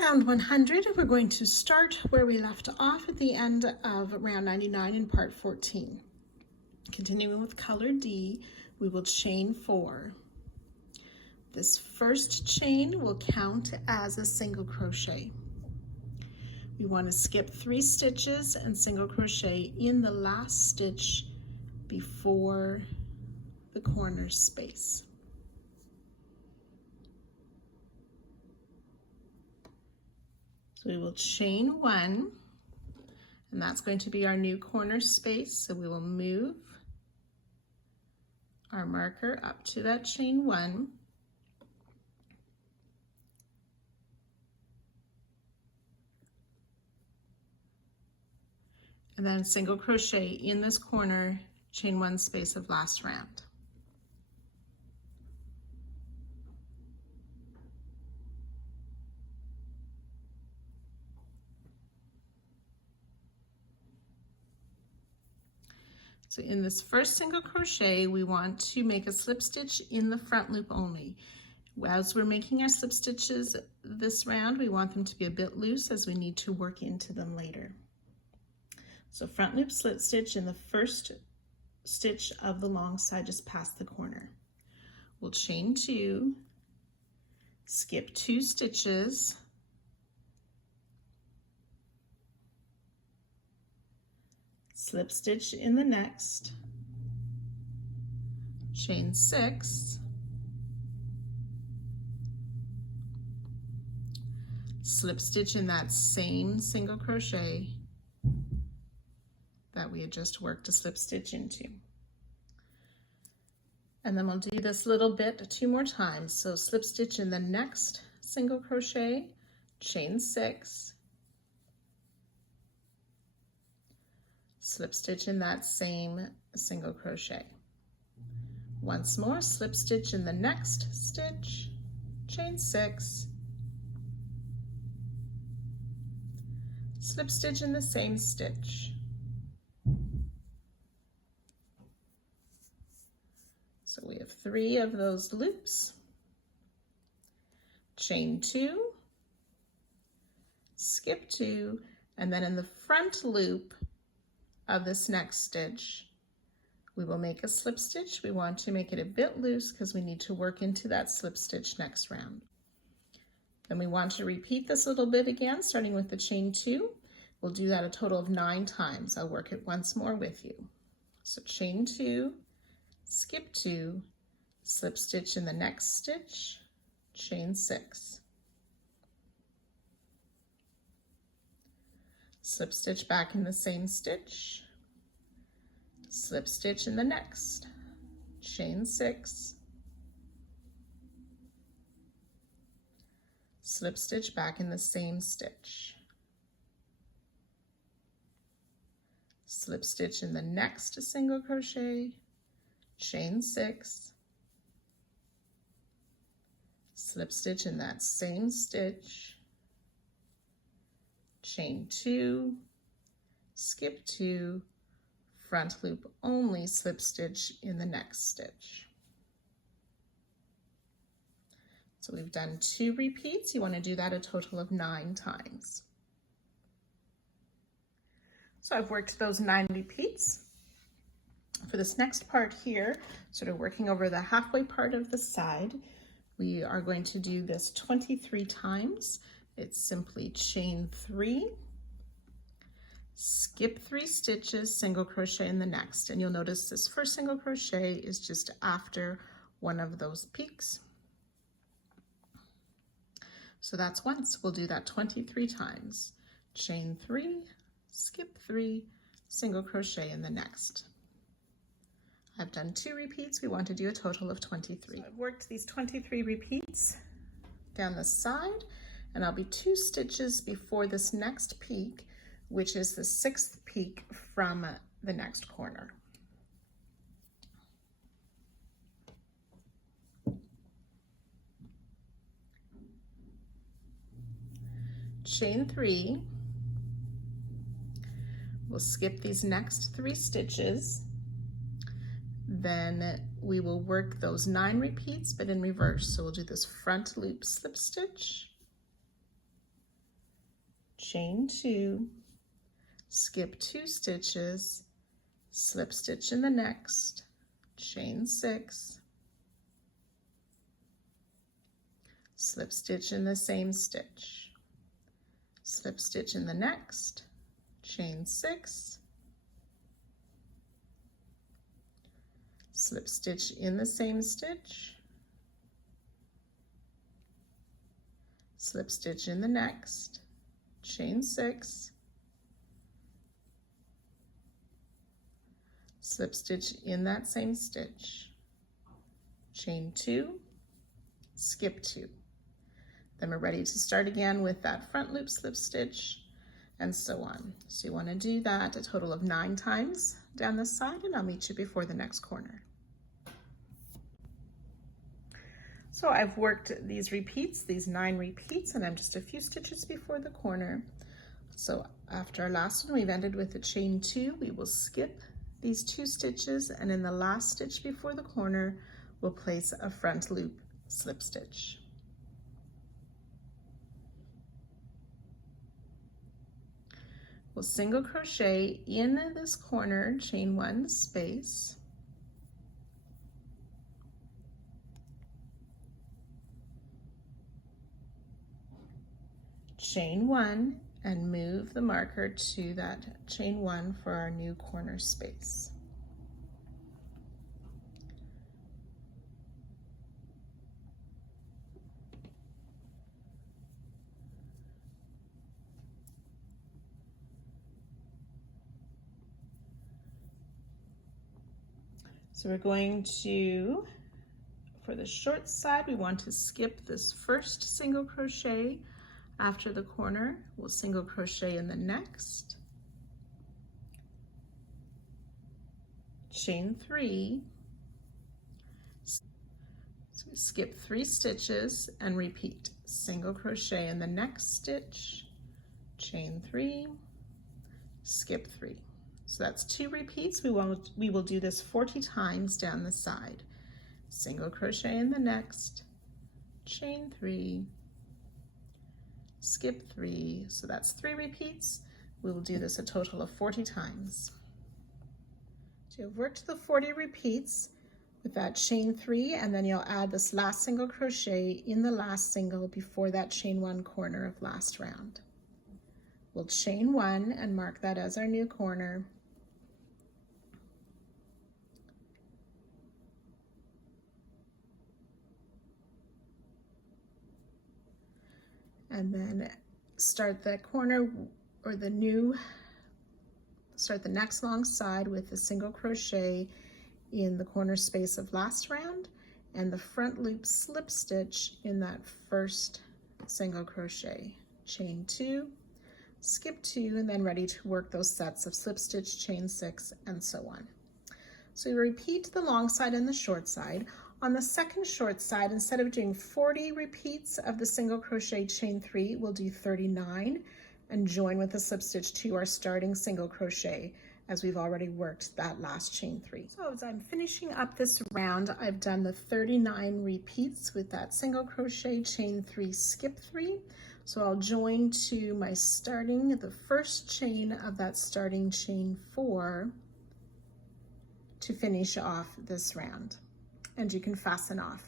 Round 100, we're going to start where we left off at the end of round 99 in part 14. Continuing with color D, we will chain 4. This first chain will count as a single crochet. We want to skip 3 stitches and single crochet in the last stitch before the corner space. So we will chain 1, and that's going to be our new corner space. So we will move our marker up to that chain 1. And then single crochet in this corner, chain 1 space of last round. So in this first single crochet, we want to make a slip stitch in the front loop only. As we're making our slip stitches this round, we want them to be a bit loose as we need to work into them later. So front loop slip stitch in the first stitch of the long side just past the corner. We'll chain 2, skip 2 stitches, slip stitch in the next, chain 6, slip stitch in that same single crochet that we had just worked a slip stitch into. And then we'll do this little bit 2 more times. So slip stitch in the next single crochet, chain 6, slip stitch in that same single crochet. Once more, slip stitch in the next stitch, chain 6, slip stitch in the same stitch. So we have 3 of those loops, chain 2, skip 2, and then in the front loop of this next stitch, we will make a slip stitch. We want to make it a bit loose because we need to work into that slip stitch next round. Then we want to repeat this a little bit again, starting with the chain 2. We'll do that a total of 9 times. I'll work it once more with you. So chain 2, skip 2, slip stitch in the next stitch, chain 6. Slip stitch back in the same stitch, slip stitch in the next, chain 6, slip stitch back in the same stitch, slip stitch in the next single crochet, chain 6, slip stitch in that same stitch, chain 2, skip 2, front loop only, slip stitch in the next stitch. So we've done 2 repeats. You want to do that a total of 9 times. So I've worked those 9 repeats. For this next part here, sort of working over the halfway part of the side, we are going to do this 23 times. It's simply chain 3, skip 3 stitches, single crochet in the next, and you'll notice this first single crochet is just after one of those peaks. So that's once. We'll do that 23 times. Chain 3, skip 3, single crochet in the next. I've done 2 repeats. We want to do a total of 23. So I've worked these 23 repeats down the side, and I'll be 2 stitches before this next peak, which is the 6th peak from the next corner. Chain 3, we'll skip these next 3 stitches, then we will work those 9 repeats but in reverse. So we'll do this front loop slip stitch, chain 2, skip 2 stitches, slip stitch in the next, chain 6, slip stitch in the same stitch, slip stitch in the next, chain 6, slip stitch in the same stitch, slip stitch in the next, chain 6, slip stitch in that same stitch, chain 2, skip 2. Then we're ready to start again with that front loop slip stitch and so on. So you want to do that a total of 9 times down this side, and I'll meet you before the next corner. So I've worked these repeats, these 9 repeats, and I'm just a few stitches before the corner. So after our last one, we've ended with a chain 2. We will skip these 2 stitches, and in the last stitch before the corner, we'll place a front loop slip stitch. We'll single crochet in this corner, chain 1 space, chain 1, and move the marker to that chain 1 for our new corner space. So we're going to, for the short side, we want to skip this first single crochet after the corner. We'll single crochet in the next, chain 3, so we skip 3 stitches and repeat. Single crochet in the next stitch, chain 3, skip 3. So that's 2 repeats. We will do this 40 times down the side. Single crochet in the next, chain 3, skip 3. So that's 3 repeats. We will do this a total of 40 times. So you've worked the 40 repeats with that chain 3, and then you'll add this last single crochet in the last single before that chain 1 corner of last round. We'll chain 1 and mark that as our new corner. And then start the corner or start the next long side with a single crochet in the corner space of last round and the front loop slip stitch in that first single crochet. Chain 2, skip 2, and then ready to work those sets of slip stitch, chain 6, and so on. So you repeat the long side and the short side. On the second short side, instead of doing 40 repeats of the single crochet chain 3, we'll do 39 and join with a slip stitch to our starting single crochet, as we've already worked that last chain 3. So as I'm finishing up this round, I've done the 39 repeats with that single crochet chain 3, skip 3. So I'll join to my starting, the first chain of that starting chain 4 to finish off this round. And you can fasten off.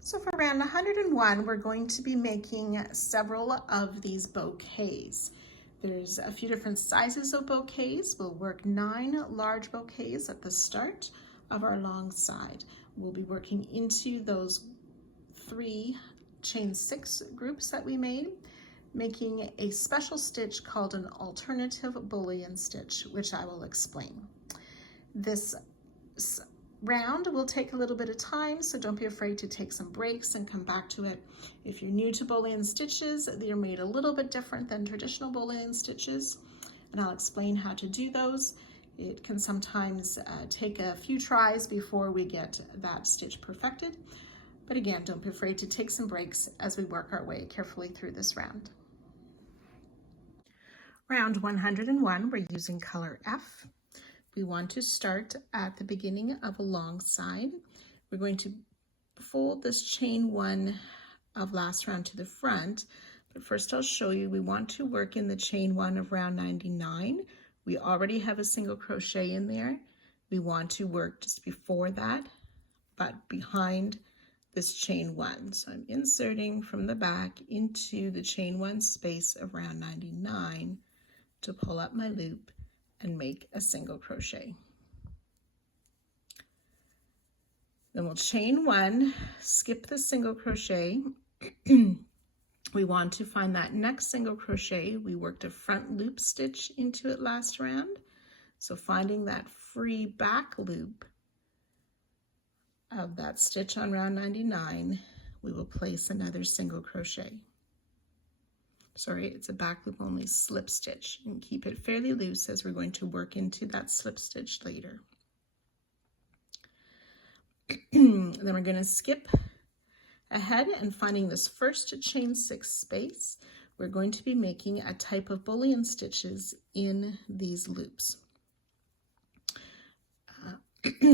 So for round 101, we're going to be making several of these bouquets. There's a few different sizes of bouquets. We'll work 9 large bouquets at the start of our long side. We'll be working into those 3 chain 6 groups that we made, making a special stitch called an alternative bullion stitch, which I will explain. This round will take a little bit of time, so don't be afraid to take some breaks and come back to it. If you're new to bullion stitches, they're made a little bit different than traditional bullion stitches, and I'll explain how to do those. It can sometimes take a few tries before we get that stitch perfected. But again, don't be afraid to take some breaks as we work our way carefully through this round. Round 101, we're using color F. We want to start at the beginning of a long side. We're going to fold this chain 1 of last round to the front, but first I'll show you we want to work in the chain 1 of round 99. We already have a single crochet in there. We want to work just before that, but behind this chain 1. So I'm inserting from the back into the chain 1 space of round 99 to pull up my loop and make a single crochet. Then we'll chain 1, skip the single crochet. We want to find that next single crochet. We worked a front loop stitch into it last round. So finding that free back loop of that stitch on round 99, we will place another single crochet. Sorry, it's a back loop only slip stitch, and keep it fairly loose as we're going to work into that slip stitch later. Then we're going to skip ahead and finding this first chain 6 space. We're going to be making a type of bullion stitches in these loops.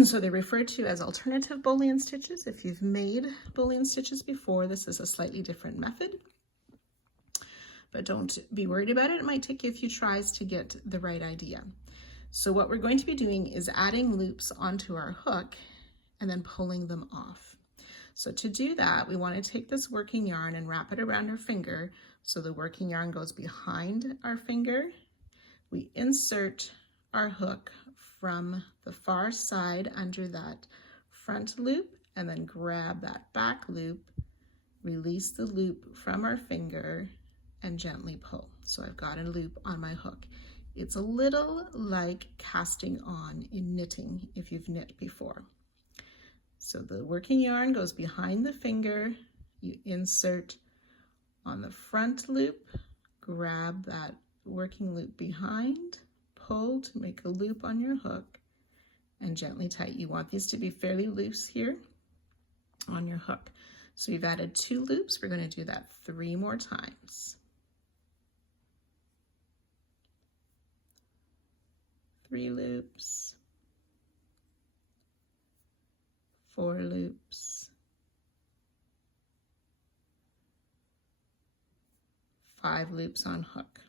So they refer to as alternative bullion stitches. If you've made bullion stitches before, this is a slightly different method. But don't be worried about it. It might take you a few tries to get the right idea. So what we're going to be doing is adding loops onto our hook and then pulling them off. So to do that, we want to take this working yarn and wrap it around our finger so the working yarn goes behind our finger. We insert our hook from the far side under that front loop and then grab that back loop, release the loop from our finger, and gently pull. So I've got a loop on my hook. It's a little like casting on in knitting if you've knit before. So the working yarn goes behind the finger, you insert on the front loop, grab that working loop behind, pull to make a loop on your hook, and gently tighten. You want these to be fairly loose here on your hook. So you've added 2 loops. We're going to do that 3 more times. 3 loops, 4 loops, 5 loops on hook.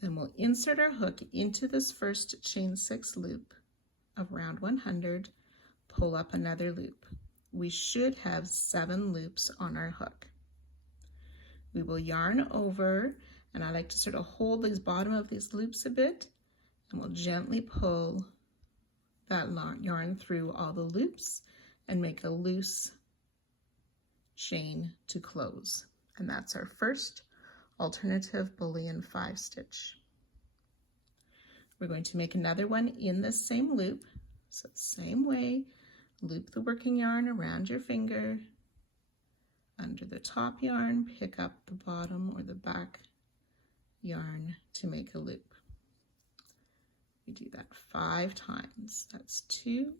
Then we'll insert our hook into this first chain 6 loop of round 100, pull up another loop. We should have 7 loops on our hook. We will yarn over, and I like to sort of hold these bottom of these loops a bit, and we'll gently pull that yarn through all the loops and make a loose chain to close. And that's our first alternative bullion 5 stitch. We're going to make another one in the same loop. So same way, loop the working yarn around your finger, under the top yarn, pick up the bottom or the back yarn to make a loop. We do that 5 times. That's 2,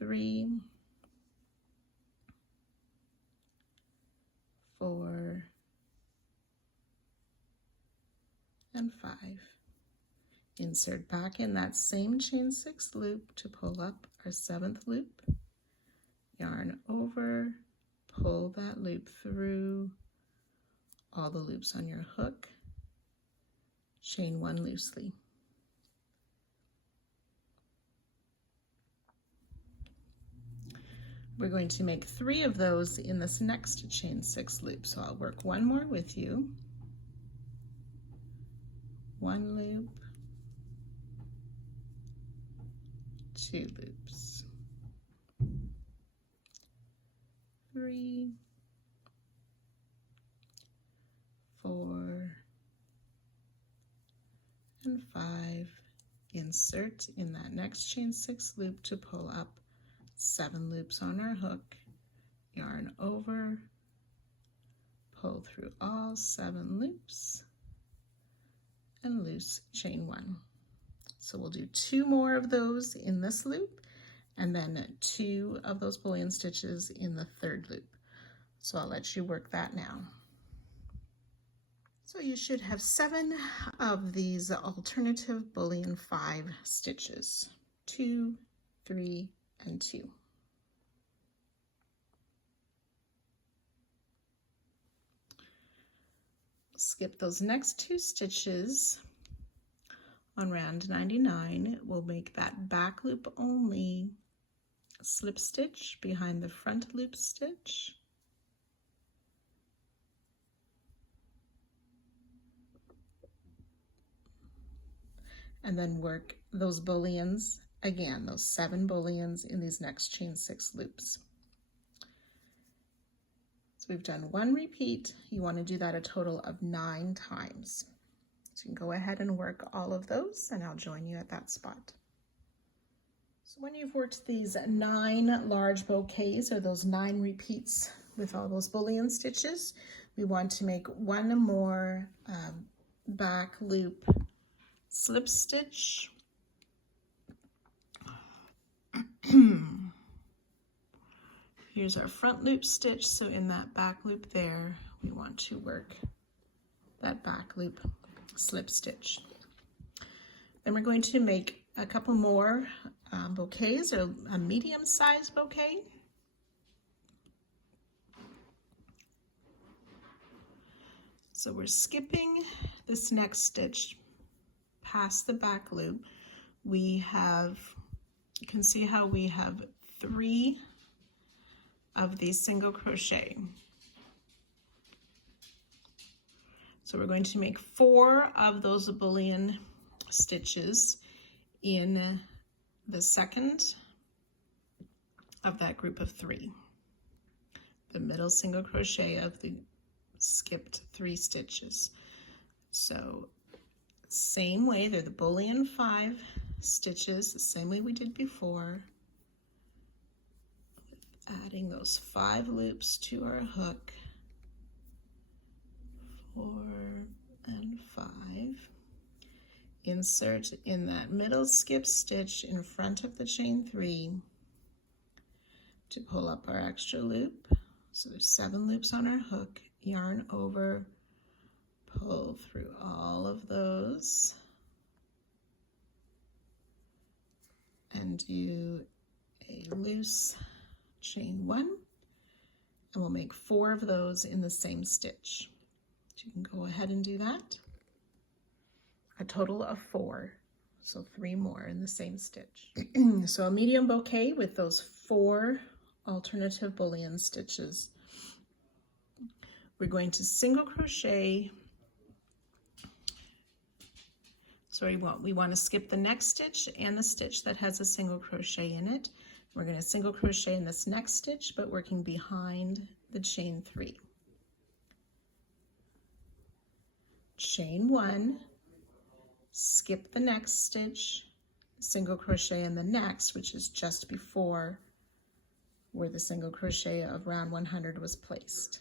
3, 4, and 5. Insert back in that same chain 6 loop to pull up our 7th loop. Yarn over, pull that loop through all the loops on your hook, chain 1 loosely. We're going to make 3 of those in this next chain 6 loop. So I'll work 1 more with you. 1 loop, 2 loops, 3, 4, and 5. Insert in that next chain 6 loop to pull up 7 loops on our hook, yarn over, pull through all 7 loops and loose chain 1. So we'll do 2 more of those in this loop and then 2 of those bullion stitches in the 3rd loop. So I'll let you work that now. So you should have 7 of these alternative bullion 5 stitches, 2, 3, and 2. Skip those next 2 stitches on round 99. We'll make that back loop only slip stitch behind the front loop stitch. And then work those bullions again, those 7 bullions in these next chain 6 loops. So we've done 1 repeat. You want to do that a total of 9 times. So you can go ahead and work all of those, and I'll join you at that spot. So when you've worked these 9 large bouquets, or those 9 repeats with all those bullion stitches, we want to make 1 more back loop slip stitch. Here's our front loop stitch, so in that back loop there, we want to work that back loop slip stitch. Then we're going to make a couple more bouquets, or a medium-sized bouquet. So we're skipping this next stitch past the back loop. We have, you can see how we have 3 of these single crochet. So we're going to make 4 of those bullion stitches in the second of that group of 3, the middle single crochet of the skipped 3 stitches. So same way, they're the bullion 5 stitches, the same way we did before, adding those 5 loops to our hook, 4 and 5. Insert in that middle skip stitch in front of the chain 3 to pull up our extra loop. So there's 7 loops on our hook, yarn over, pull through all of those, and do a loose chain 1, and we'll make 4 of those in the same stitch. So you can go ahead and do that. A total of 4, so 3 more in the same stitch. So a medium bouquet with those 4 alternative bullion stitches. We're going to single crochet. Sorry, we want to skip the next stitch and the stitch that has a single crochet in it. We're going to single crochet in this next stitch, but working behind the chain 3. Chain 1, skip the next stitch, single crochet in the next, which is just before where the single crochet of round 100 was placed.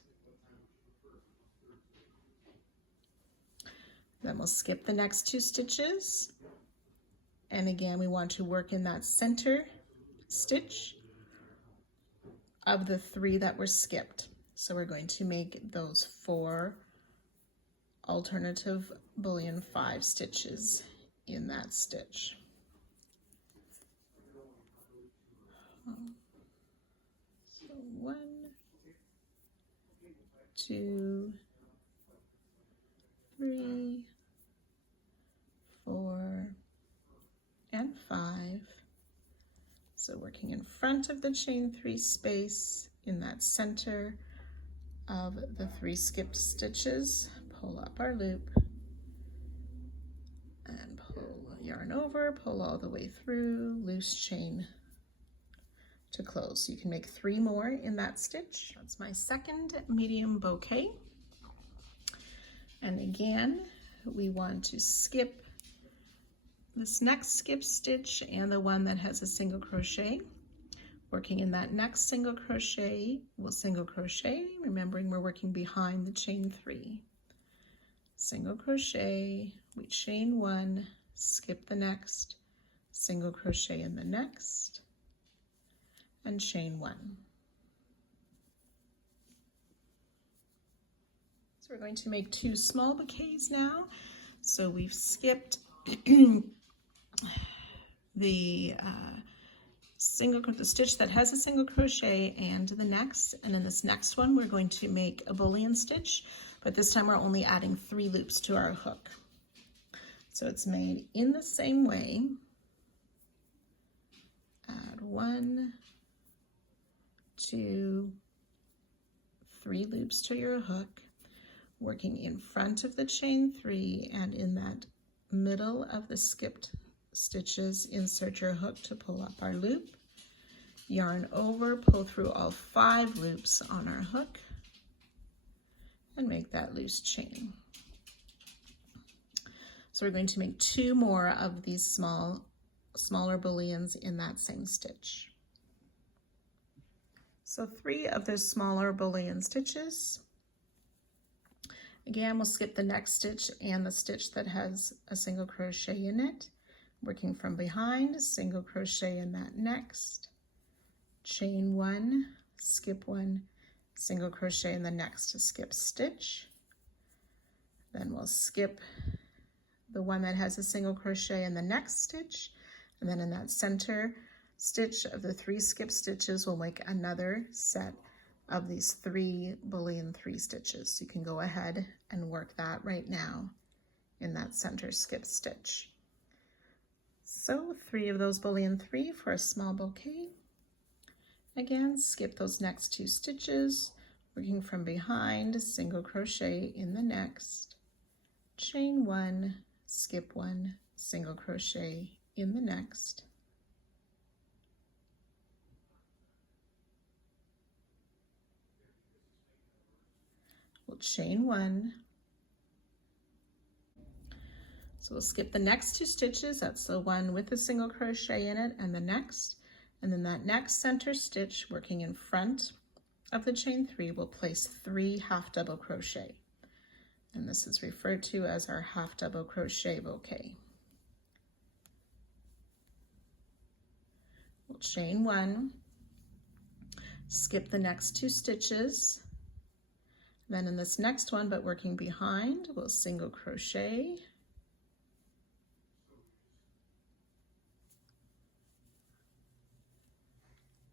Then we'll skip the next 2 stitches, and again we want to work in that center stitch of the 3 that were skipped. So we're going to make those 4 alternative bullion 5 stitches in that stitch. So 1, 2, 3, 4, and 5. So working in front of the chain 3 space in that center of the 3 skipped stitches, pull up our loop and pull yarn over, pull all the way through, loose chain to close. You can make 3 more in that stitch. That's my second medium bouquet. And again, we want to skip this next skip stitch and the one that has a single crochet. Working in that next single crochet, we'll single crochet, remembering we're working behind the chain 3. Single crochet, we chain 1, skip the next, single crochet in the next, and chain 1. So we're going to make 2 small bouquets now. So we've skipped the stitch that has a single crochet and the next, and in this next one we're going to make a bullion stitch, but this time we're only adding 3 loops to our hook. So it's made in the same way. Add 1, 2, 3 loops to your hook, working in front of the chain 3, and in that middle of the skipped stitches, insert your hook to pull up our loop, yarn over, pull through all 5 loops on our hook, and make that loose chain. So we're going to make 2 more of these smaller bullions in that same stitch. So 3 of those smaller bullion stitches. Again, we'll skip the next stitch and the stitch that has a single crochet in it. Working from behind, single crochet in that next, chain 1, skip 1, single crochet in the next to skip stitch. Then we'll skip the one that has a single crochet in the next stitch, and then in that center stitch of the 3 skip stitches, we'll make another set of these 3 bullion 3 stitches. So you can go ahead and work that right now in that center skip stitch. So 3 of those bullion 3 for a small bouquet. Again, skip those next 2 stitches, working from behind, single crochet in the next, chain 1, skip 1, single crochet in the next, we'll chain 1. So we'll skip the next 2 stitches, that's the one with a single crochet in it and the next, and then that next center stitch, working in front of the chain 3, we'll place 3 half double crochet. And this is referred to as our half double crochet bouquet. We'll chain 1, skip the next 2 stitches, then in this next one, but working behind, we'll single crochet,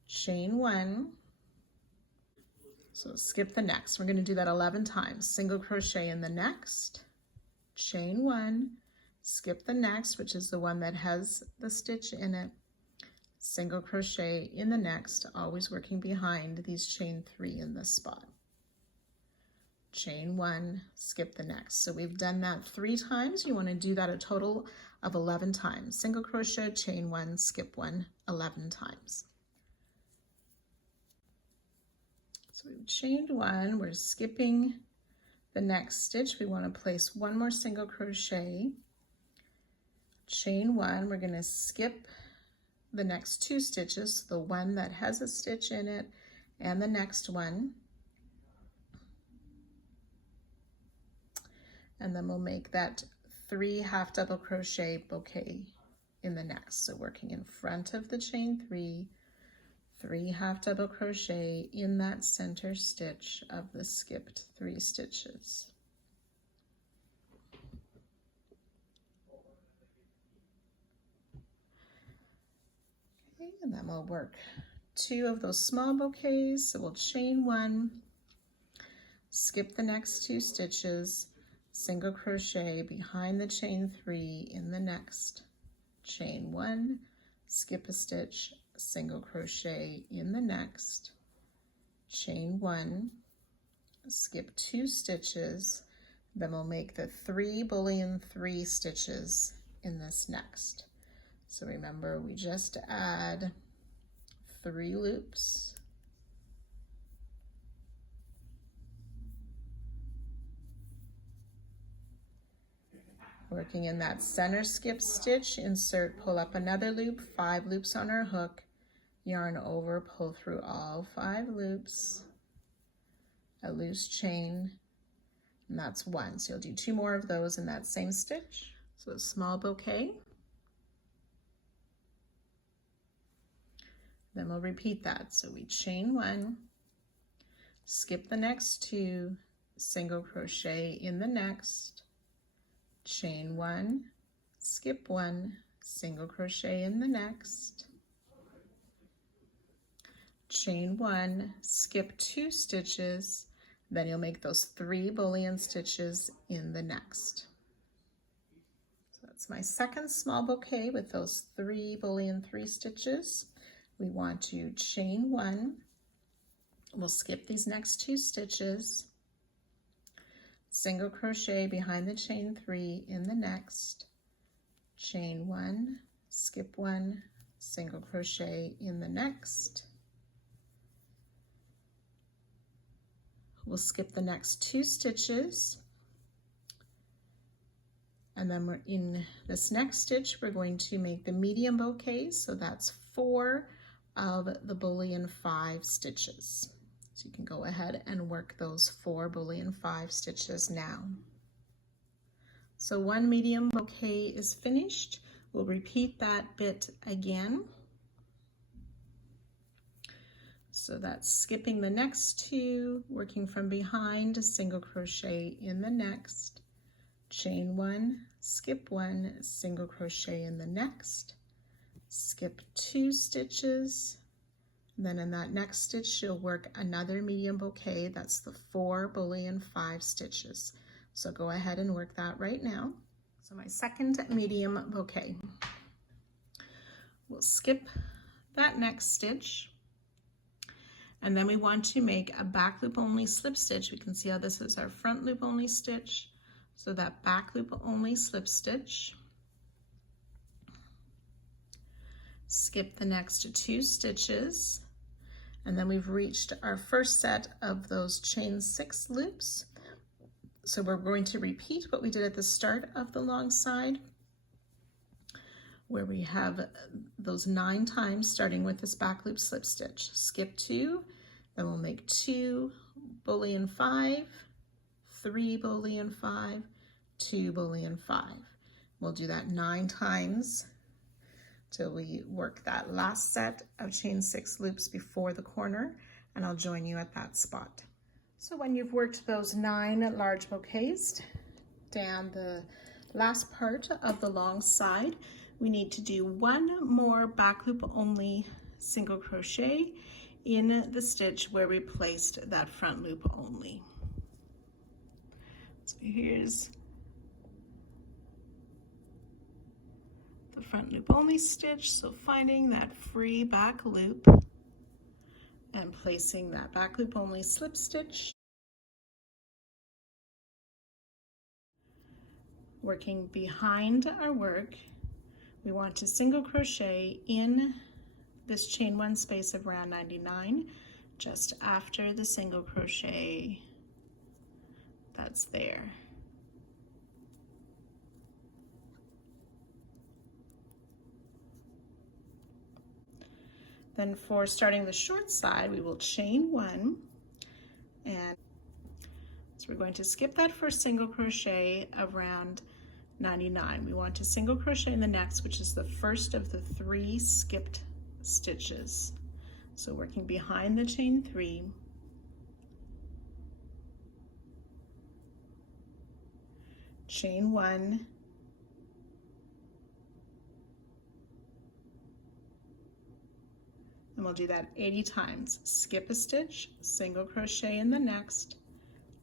chain 1, so skip the next. We're going to do that 11 times. Single crochet in the next, chain 1, skip the next, which is the one that has the stitch in it, single crochet in the next, always working behind these chain 3 in this spot. Chain 1, skip the next. So we've done that 3 times. You want to do that a total of 11 times. Single crochet, chain 1, skip 1, 11 times. So we've chained 1, we're skipping the next stitch. We want to place 1 more single crochet, chain 1, we're going to skip the next 2 stitches, the one that has a stitch in it and the next one, and then we'll make that 3 half double crochet bouquet in the next. So working in front of the chain 3, 3 half double crochet in that center stitch of the skipped 3 stitches. Okay, and then we'll work 2 of those small bouquets. So we'll chain 1, skip the next 2 stitches, single crochet behind the chain 3 in the next, chain 1, skip a stitch, single crochet in the next, chain 1, skip 2 stitches, then we'll make the 3 bullion 3 stitches in this next. So remember, we just add 3 loops, working in that center skip stitch, insert, pull up another loop, 5 loops on our hook, yarn over, pull through all 5 loops, a loose chain, and that's 1. So you'll do 2 more of those in that same stitch. So a small bouquet. Then we'll repeat that. So we chain 1, skip the next 2, single crochet in the next, chain 1, skip 1, single crochet in the next, chain 1, skip 2 stitches, then you'll make those 3 bullion stitches in the next. So that's my second small bouquet with those 3 bullion 3 stitches. We want to chain 1, we'll skip these next 2 stitches, single crochet behind the chain 3 in the next, chain 1, skip 1, single crochet in the next. We'll skip the next 2 stitches, and then we're in this next stitch we're going to make the medium bouquet, so that's 4 of the bullion 5 stitches. So you can go ahead and work those 4 bullion 5 stitches now. So 1 medium bouquet is finished. We'll repeat that bit again. So that's skipping the next 2, working from behind, single crochet in the next, chain 1, skip 1, single crochet in the next, skip 2 stitches, then in that next stitch you'll work another medium bouquet. That's the 4 bullion 5 stitches. So go ahead and work that right now. So my second medium bouquet. We'll skip that next stitch, and then we want to make a back loop only slip stitch. We can see how this is our front loop only stitch. So that back loop only slip stitch. Skip the next 2 stitches, and then we've reached our first set of those chain 6 loops. So we're going to repeat what we did at the start of the long side, where we have those 9 times starting with this back loop slip stitch. Skip 2, then we'll make 2 bullion 5, 3 bullion 5, 2 bullion 5. We'll do that 9 times till we work that last set of chain 6 loops before the corner, and I'll join you at that spot. So when you've worked those 9 large bouquets down the last part of the long side, we need to do 1 more back loop only single crochet in the stitch where we placed that front loop only. So here's the front loop only stitch, so finding that free back loop and placing that back loop only slip stitch, working behind our work, we want to single crochet in this chain 1 space of round 99 just after the single crochet that's there. Then for starting the short side, we will chain 1, and so we're going to skip that first single crochet of round 99. We want to single crochet in the next, which is the first of the 3 skipped stitches. So working behind the chain 3, chain 1, and we'll do that 80 times. Skip a stitch, single crochet in the next,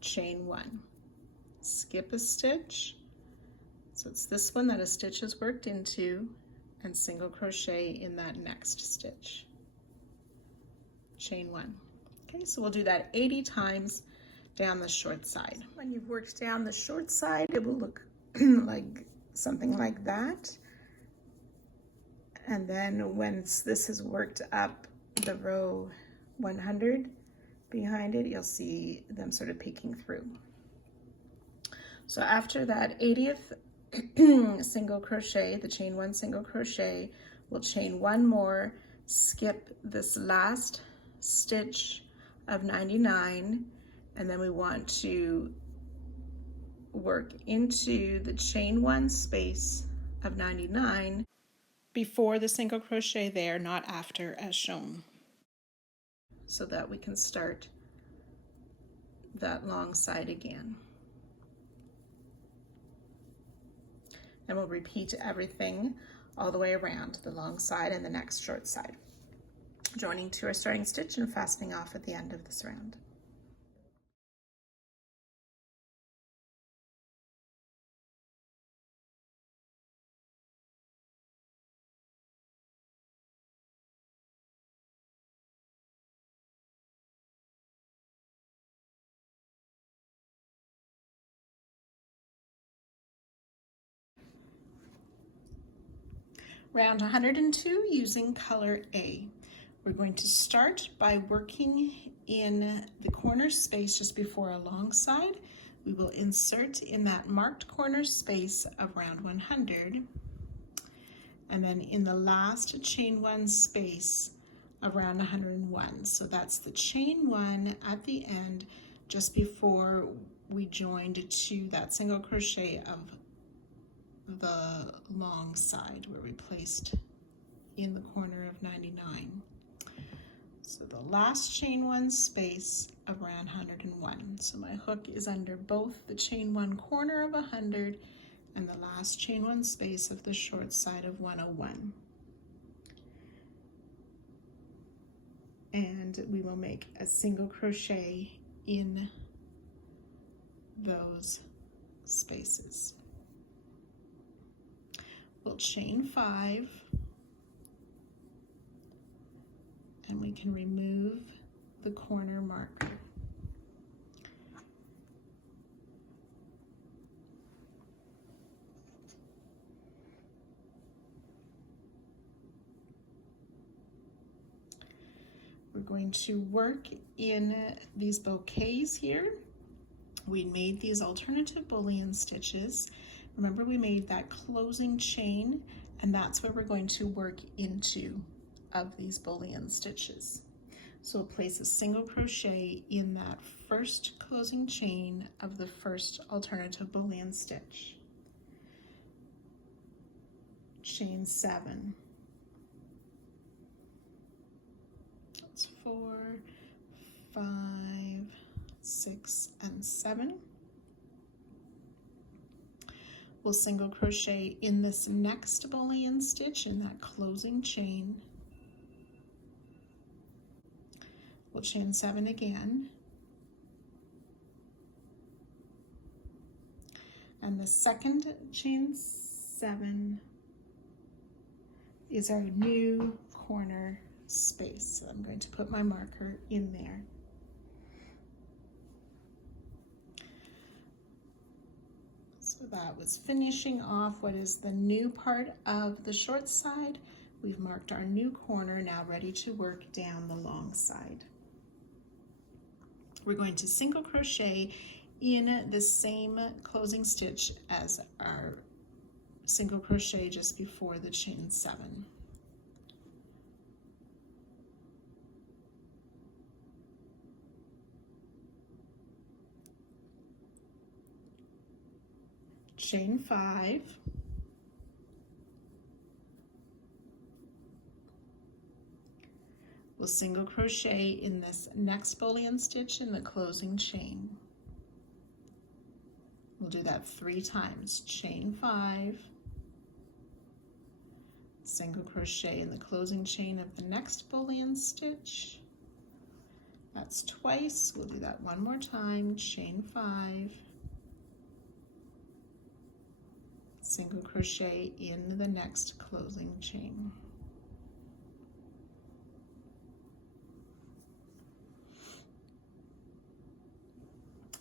chain 1, skip a stitch, so it's this one that a stitch is worked into, and single crochet in that next stitch, chain 1. Okay, so we'll do that 80 times down the short side. When you've worked down the short side, it will look like something like that. And then once this is worked up the row 100 behind it, you'll see them sort of peeking through. So after that 80th single crochet, the chain 1 single crochet, we'll chain 1 more, skip this last stitch of 99, and then we want to work into the chain 1 space of 99 before the single crochet there, not after, as shown, so that we can start that long side again. And we'll repeat everything all the way around, the long side and the next short side, joining to our starting stitch and fastening off at the end of this round. Round 102 using color A. We're going to start by working in the corner space just before a long side. We will insert in that marked corner space of round 100, and then in the last chain 1 space of round 101. So that's the chain 1 at the end just before we joined to that single crochet of the long side where we placed in the corner of 99. So the last chain 1 space of round 101. So my hook is under both the chain 1 corner of 100 and the last chain 1 space of the short side of 101. And we will make a single crochet in those spaces. We'll chain 5, and we can remove the corner marker. We're going to work in these bouquets here. We made these alternative bullion stitches. Remember, we made that closing chain, and that's where we're going to work into of these bullion stitches. So we'll place a single crochet in that first closing chain of the first alternative bullion stitch. Chain 7. That's 4, 5, 6, and 7. We'll single crochet in this next bullion stitch in that closing chain. We'll chain 7 again. And the second chain 7 is our new corner space. So I'm going to put my marker in there. So that was finishing off what is the new part of the short side. We've marked our new corner, now ready to work down the long side. We're going to single crochet in the same closing stitch as our single crochet just before the chain 7. Chain 5, we'll single crochet in this next bullion stitch in the closing chain. We'll do that 3 times. Chain 5, single crochet in the closing chain of the next bullion stitch. That's twice. We'll do that 1 more time. Chain 5, single crochet in the next closing chain.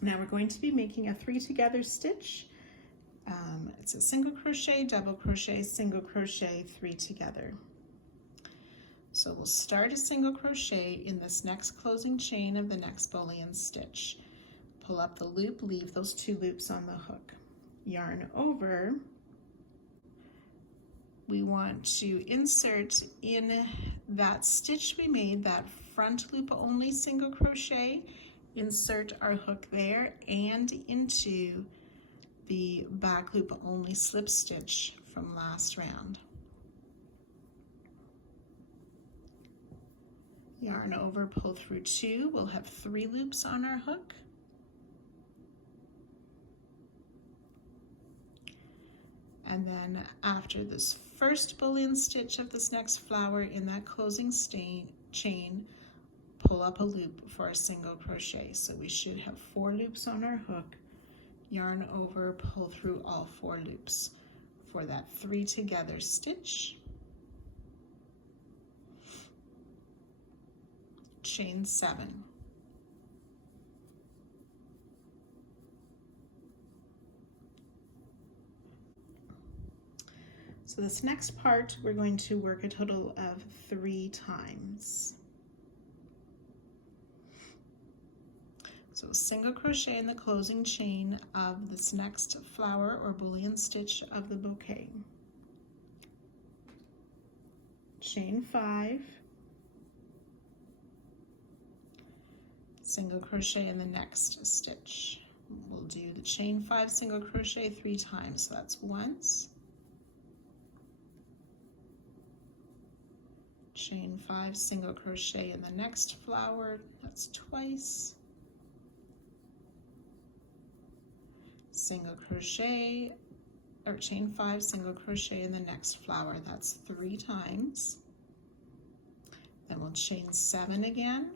Now we're going to be making a 3 together stitch. It's a single crochet, double crochet, single crochet, 3 together. So we'll start a single crochet in this next closing chain of the next bullion stitch. Pull up the loop, leave those 2 loops on the hook. Yarn over, we want to insert in that stitch we made, that front loop only single crochet, insert our hook there and into the back loop only slip stitch from last round. Yarn over, pull through 2, we'll have 3 loops on our hook. And then after this first bullion stitch of this next flower in that closing chain, pull up a loop for a single crochet. So we should have 4 loops on our hook, yarn over, pull through all 4 loops for that 3 together stitch, chain 7. So this next part, we're going to work a total of 3 times. So single crochet in the closing chain of this next flower or bullion stitch of the bouquet. Chain 5, single crochet in the next stitch. We'll do the chain 5 single crochet 3 times. So that's once, chain 5 single crochet in the next flower, that's twice, single crochet or chain 5 single crochet in the next flower, that's 3 times. Then we'll chain 7 again,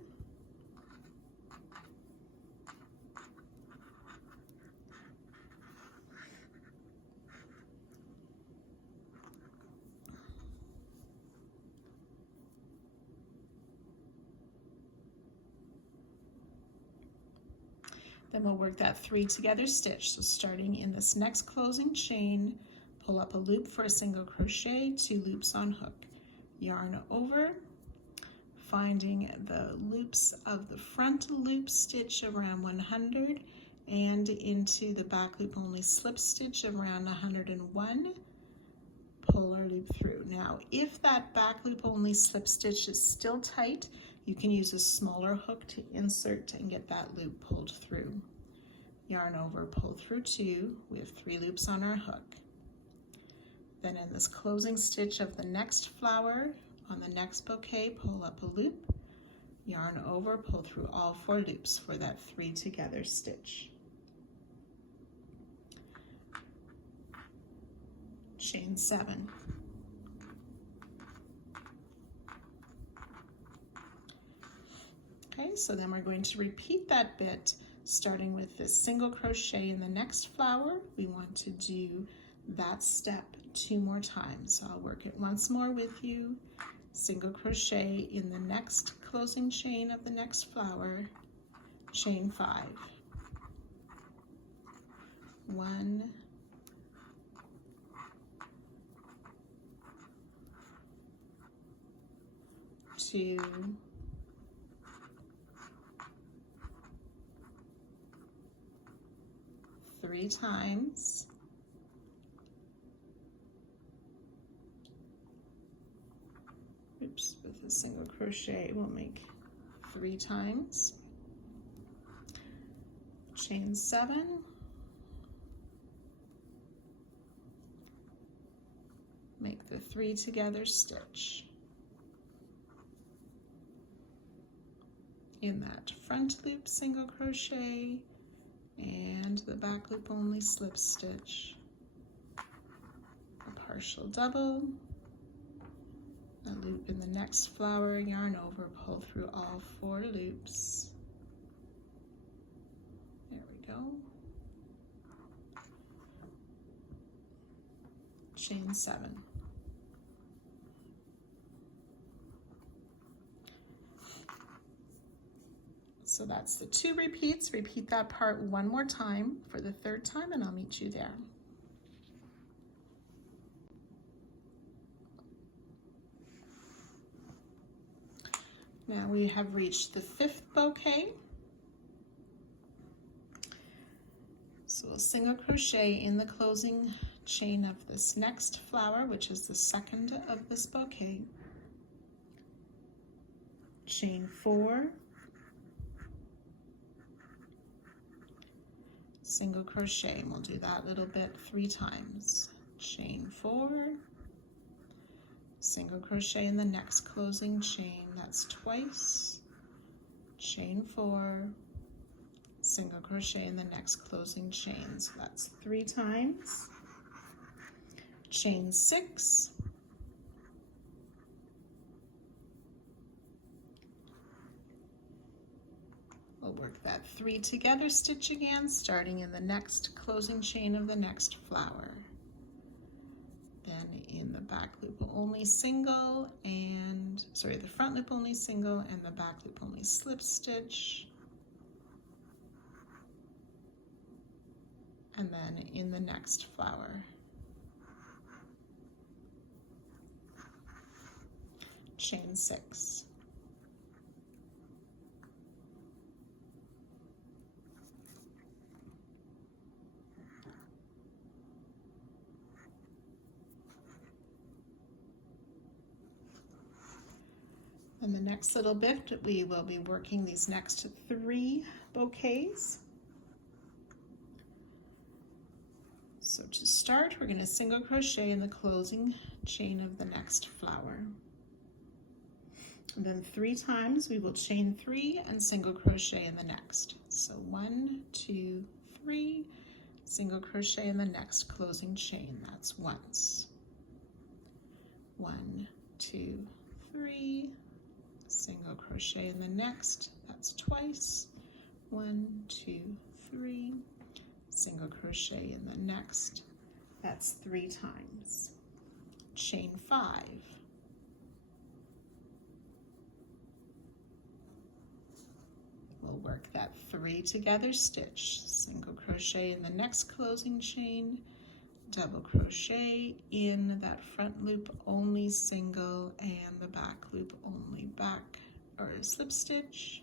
then we'll work that 3 together stitch. So starting in this next closing chain, pull up a loop for a single crochet, 2 loops on hook, yarn over, finding the loops of the front loop stitch around 100 and into the back loop only slip stitch around 101, pull our loop through. Now if that back loop only slip stitch is still tight, you can use a smaller hook to insert and get that loop pulled through. Yarn over, pull through 2, we have 3 loops on our hook. Then in this closing stitch of the next flower on the next bouquet, pull up a loop, yarn over, pull through all 4 loops for that 3 together stitch. Chain 7. Okay, so then we're going to repeat that bit starting with this single crochet in the next flower. We want to do that step 2 more times. So I'll work it once more with you. Single crochet in the next closing chain of the next flower, chain 5. 1, 2, 3 times, oops, with a single crochet we'll make 3 times, chain 7, make the 3 together stitch in that front loop single crochet and the back loop only slip stitch, a partial double, a loop in the next flower, yarn over, pull through all 4 loops. There we go. Chain 7. So that's the 2 repeats. Repeat that part 1 more time for the 3rd time and I'll meet you there. Now we have reached the 5th bouquet. So we'll single crochet in the closing chain of this next flower, which is the second of this bouquet, chain 4, single crochet, and we'll do that little bit 3 times. Chain 4, single crochet in the next closing chain, that's twice, chain 4, single crochet in the next closing chain, so that's 3 times, chain 6, we'll work that 3 together stitch again, starting in the next closing chain of the next flower. Then in the back loop only single, and the front loop only single and the back loop only slip stitch. And then in the next flower, chain 6. In the next little bit, we will be working these next 3 bouquets. So to start, we're going to single crochet in the closing chain of the next flower. And then 3 times we will chain 3 and single crochet in the next. So 1, 2, 3, single crochet in the next closing chain. That's once. 1, 2, 3, single crochet in the next. That's twice. 1, 2, 3, single crochet in the next. That's 3 times. Chain 5. We'll work that 3 together stitch, single crochet in the next closing chain, double crochet in that front loop only single and the back loop only slip stitch,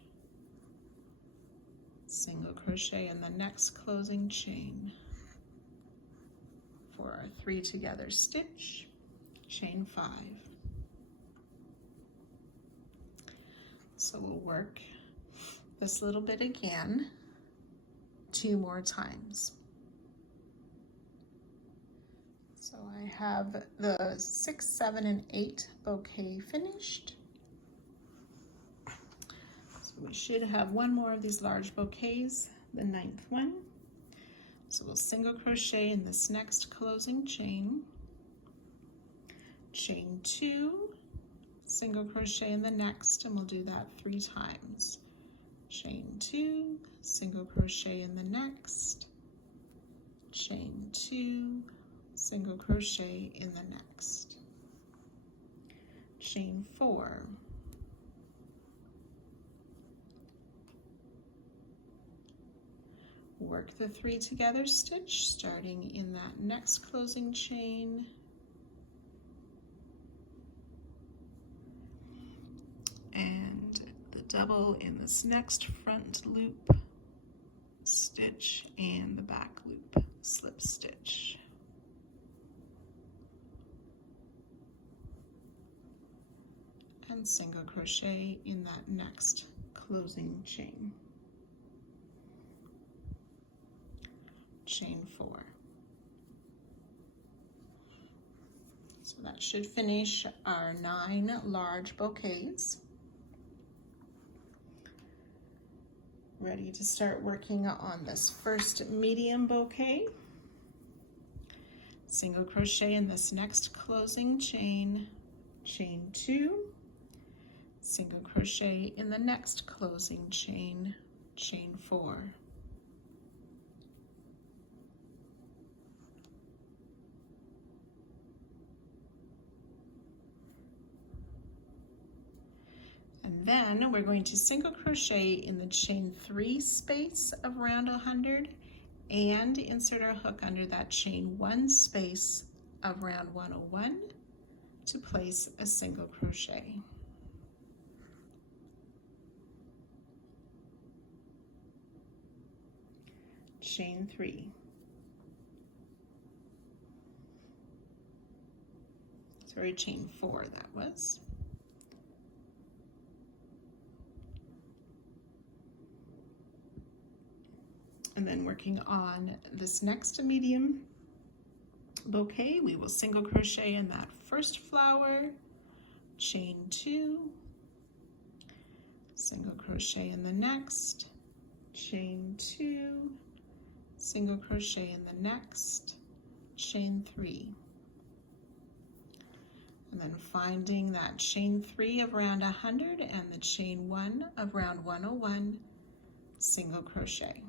single crochet in the next closing chain for our 3 together stitch, chain 5. So we'll work this little bit again 2 more times. So I have the 6, 7, and 8 bouquet finished. So we should have 1 more of these large bouquets, the 9th one. So we'll single crochet in this next closing chain, chain 2, single crochet in the next, and we'll do that 3 times. Chain 2, single crochet in the next, chain 2, single crochet in the next, chain 4, work the 3 together stitch starting in that next closing chain, and the double in this next front loop stitch and the back loop slip stitch. And single crochet in that next closing chain. Chain 4. So that should finish our 9 large bouquets. Ready to start working on this first medium bouquet. Single crochet in this next closing chain, chain 2, single crochet in the next closing chain, chain 4. And then we're going to single crochet in the chain 3 space of round 100 and insert our hook under that chain 1 space of round 101 to place a single crochet. Chain 3. sorry, chain 4 that was. And then working on this next medium bouquet, we will single crochet in that first flower, chain 2, single crochet in the next, chain 2, single crochet in the next, chain 3. And then finding that chain 3 of round 100 and the chain 1 of round 101, single crochet,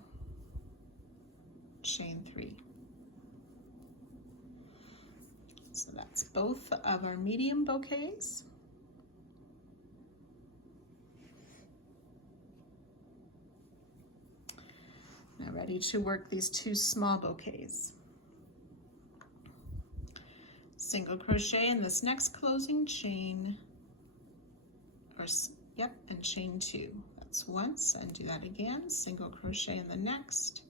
chain 3. So that's both of our medium bouquets. Now ready to work these 2 small bouquets. Single crochet in this next closing chain, and chain 2. That's once, and do that again. Single crochet in the next,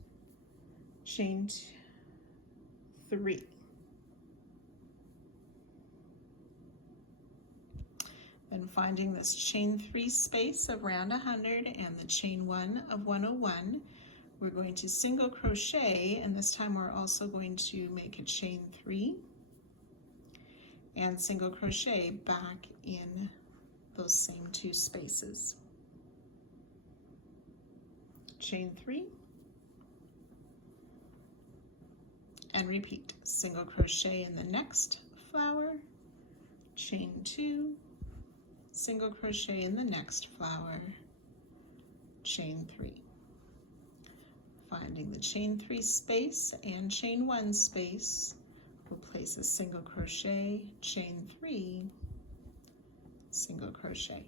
chain 3. Then finding this chain 3 space of round 100 and the chain 1 of 101, we're going to single crochet, and this time we're also going to make a chain 3 and single crochet back in those same 2 spaces. Chain 3 and repeat. Single crochet in the next flower, chain 2, single crochet in the next flower, chain 3. Finding the chain 3 space and chain 1 space, we'll place a single crochet, chain 3, single crochet.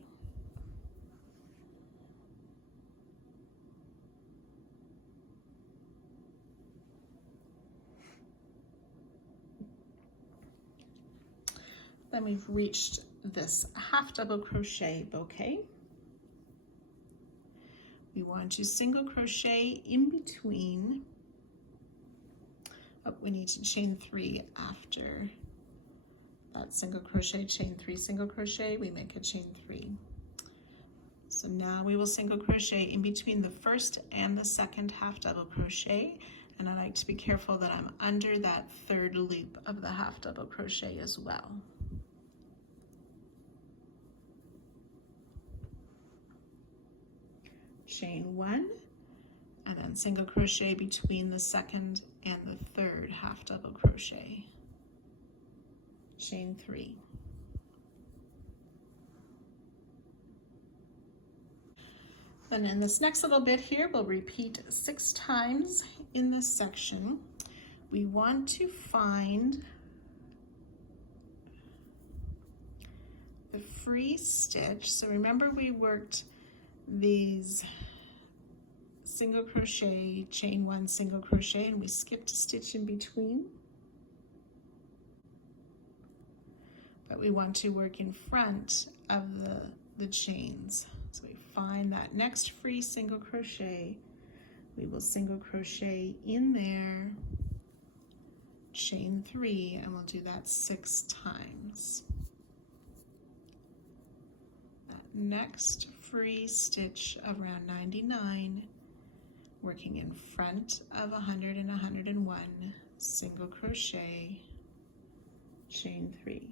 Then we've reached this half double crochet bouquet. We want to single crochet in between. Oh, we need to chain 3 after that single crochet, chain 3, single crochet, we make a chain 3. So now we will single crochet in between the first and the second half double crochet, and I like to be careful that I'm under that 3rd loop of the half double crochet as well. Chain 1, and then single crochet between the 2nd and the 3rd half double crochet, chain 3. Then in this next little bit here, we'll repeat 6 times in this section. We want to find the free stitch. So remember, we worked these single crochet, chain 1, single crochet, and we skipped a stitch in between. But we want to work in front of the chains. So we find that next free single crochet, we will single crochet in there, chain 3, and we'll do that 6 times. That next free stitch of round 99, working in front of 100 and 101, single crochet, chain 3.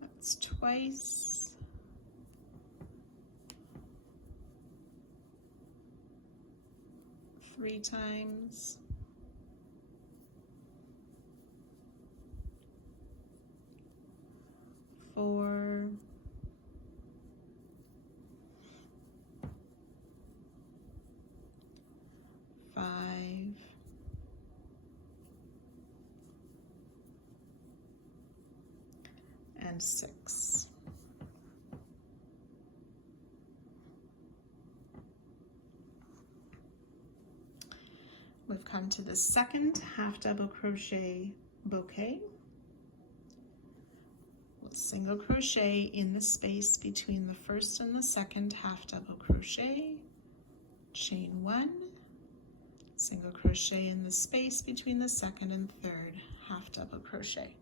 That's twice. Three times. 4, 5, and 6. We've come to the second half double crochet bouquet. We'll single crochet in the space between the first and the second half double crochet, chain 1, single crochet in the space between the second and third, half double crochet,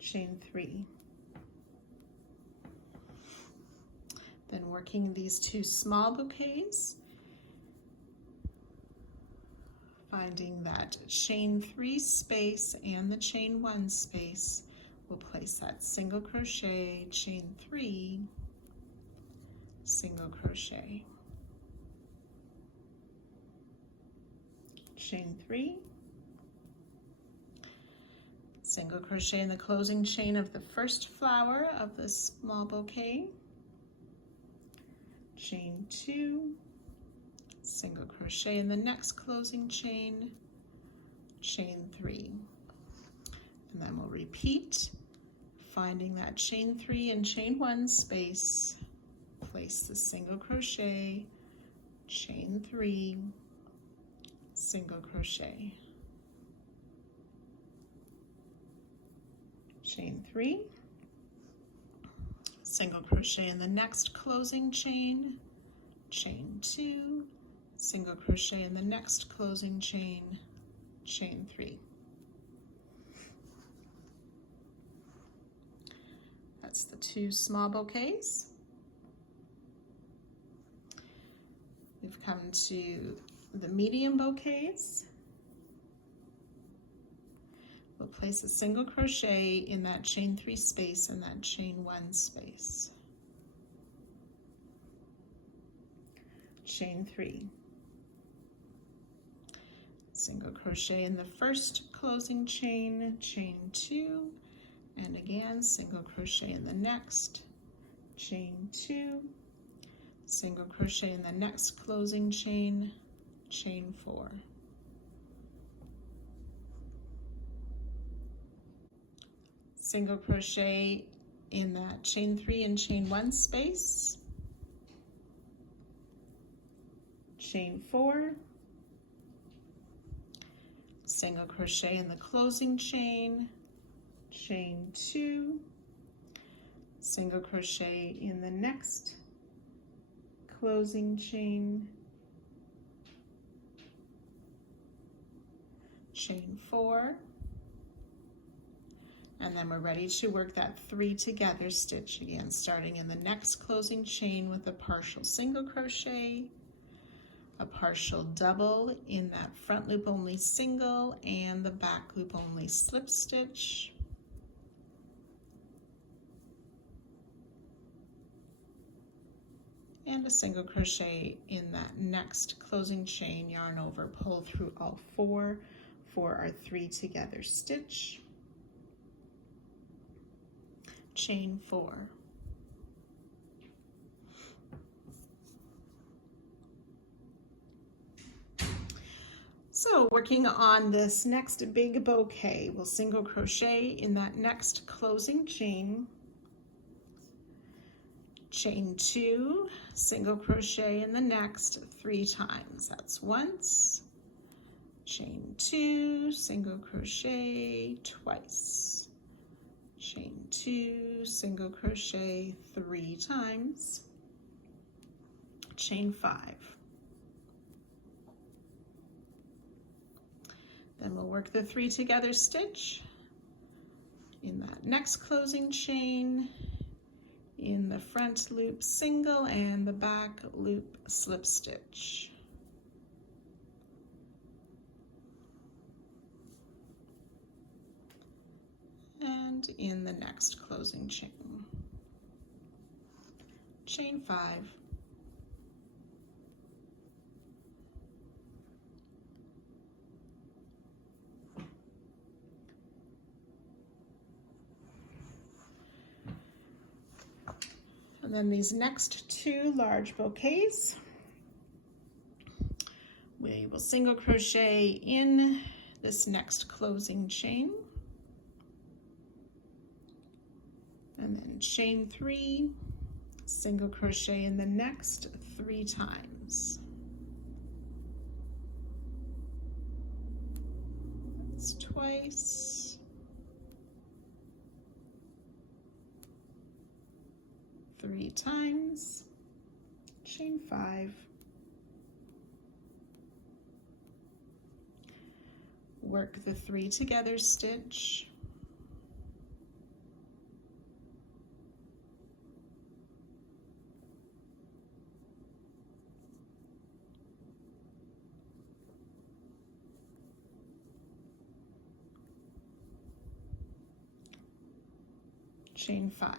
chain 3. Then working these 2 small bouquets, finding that chain 3 space and the chain 1 space, we'll place that single crochet, chain 3, single crochet, chain 3, single crochet in the closing chain of the first flower of the small bouquet, chain 2, single crochet in the next closing chain, chain 3. And then we'll repeat, finding that chain 3 and chain 1 space, place the single crochet, chain 3, single crochet, chain 3, single crochet in the next closing chain, chain 2, single crochet in the next closing chain, chain 3. That's the 2 small bouquets. We've come to the medium bouquets. We'll place a single crochet in that chain 3 space and that chain 1 space. Chain 3. Single crochet in the first closing chain, chain 2, and again single crochet in the next, chain 2, single crochet in the next closing chain, chain 4. Single crochet in that chain 3 and chain 1 space, chain 4, single crochet in the closing chain, chain 2, single crochet in the next closing chain, chain 4, and then we're ready to work that 3 together stitch again, starting in the next closing chain with a partial single crochet, a partial double in that front loop only single and the back loop only slip stitch, and a single crochet in that next closing chain, yarn over, pull through all 4 for our 3 together stitch, chain 4. So working on this next big bouquet, we'll single crochet in that next closing chain, chain 2, single crochet in the next 3 times. That's once, chain 2, single crochet twice, chain 2, single crochet 3 times, chain 5. Then we'll work the 3 together stitch in that next closing chain, in the front loop single and the back loop slip stitch. And in the next closing chain, chain 5. And then these next 2 large bouquets, we will single crochet in this next closing chain, and then chain 3, single crochet in the next 3 times. That's twice. 3 times, chain 5, work the 3 together stitch, chain 5.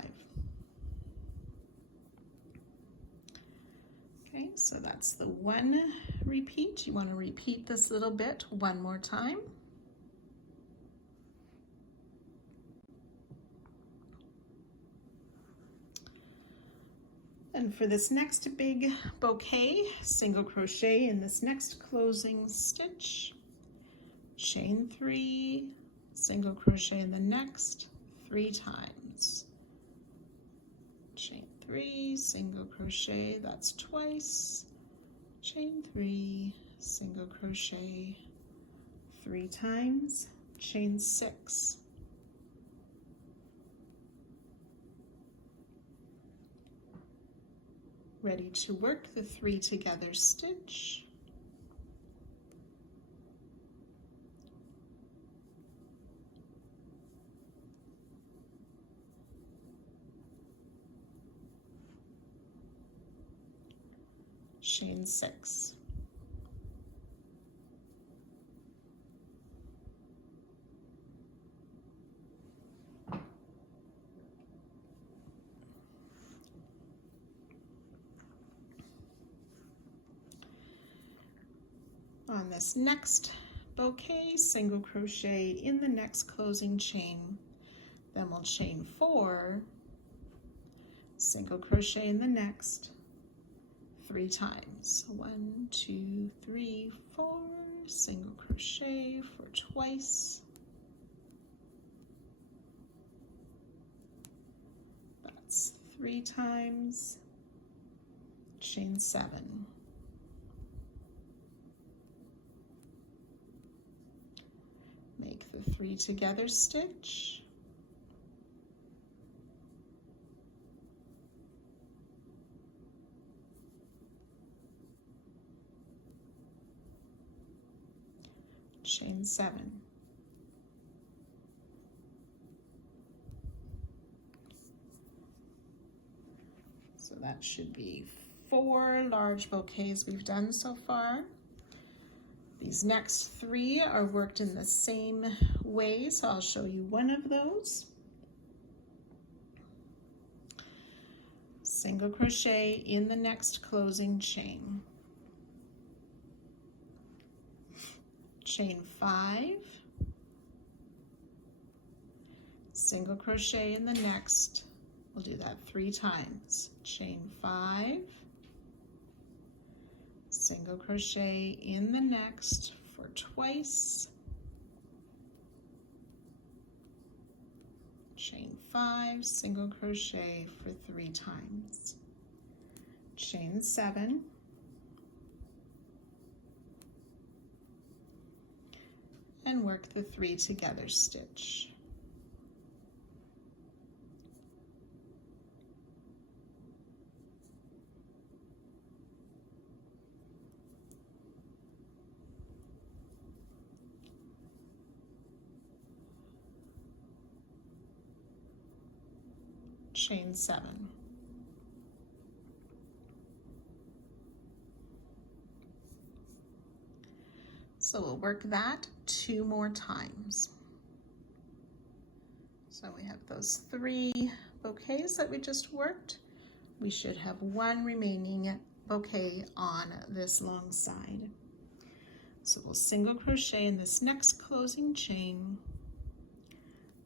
Okay, so that's the 1 repeat. You want to repeat this little bit 1 more time. And for this next big bouquet, single crochet in this next closing stitch, chain 3, single crochet in the next 3 times, chain 3, single crochet, that's twice, chain 3, single crochet 3 times, chain 6. Ready to work the 3 together stitch, chain 6. On this next bouquet, single crochet in the next closing chain, then we'll chain 4, single crochet in the next 3 times, 1, 2, 3, 4, single crochet for twice, that's 3 times, chain 7. Make the 3 together stitch, chain 7. So that should be 4 large bouquets we've done so far. These next 3 are worked in the same way, so I'll show you one of those. Single crochet in the next closing chain. Chain 5, single crochet in the next, we'll do that 3 times. Chain 5, single crochet in the next for twice, chain 5, single crochet for 3 times, chain 7, and work the 3 together stitch. Chain 7. So we'll work that 2 more times. So we have those 3 bouquets that we just worked. We should have 1 remaining bouquet on this long side. So we'll single crochet in this next closing chain,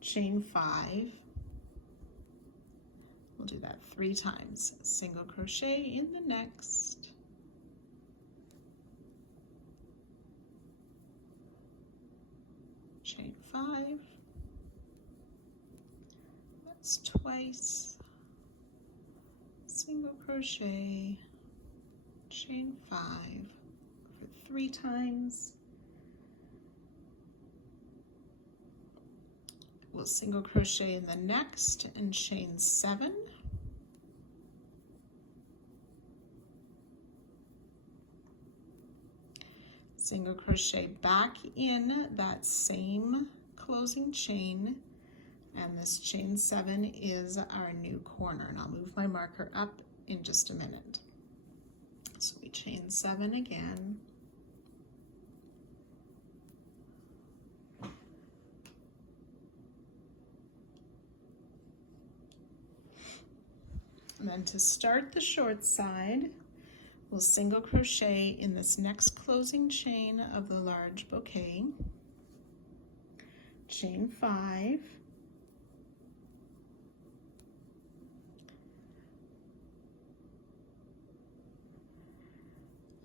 chain 5. We'll do that 3 times. Single crochet in the next, chain 5, that's twice, single crochet, chain 5 for 3 times. We'll single crochet in the next and chain 7. single crochet back in that same closing chain, and this chain 7 is our new corner, and I'll move my marker up in just a minute. So we chain 7 again, and then to start the short side, we'll single crochet in this next closing chain of the large bouquet, chain 5,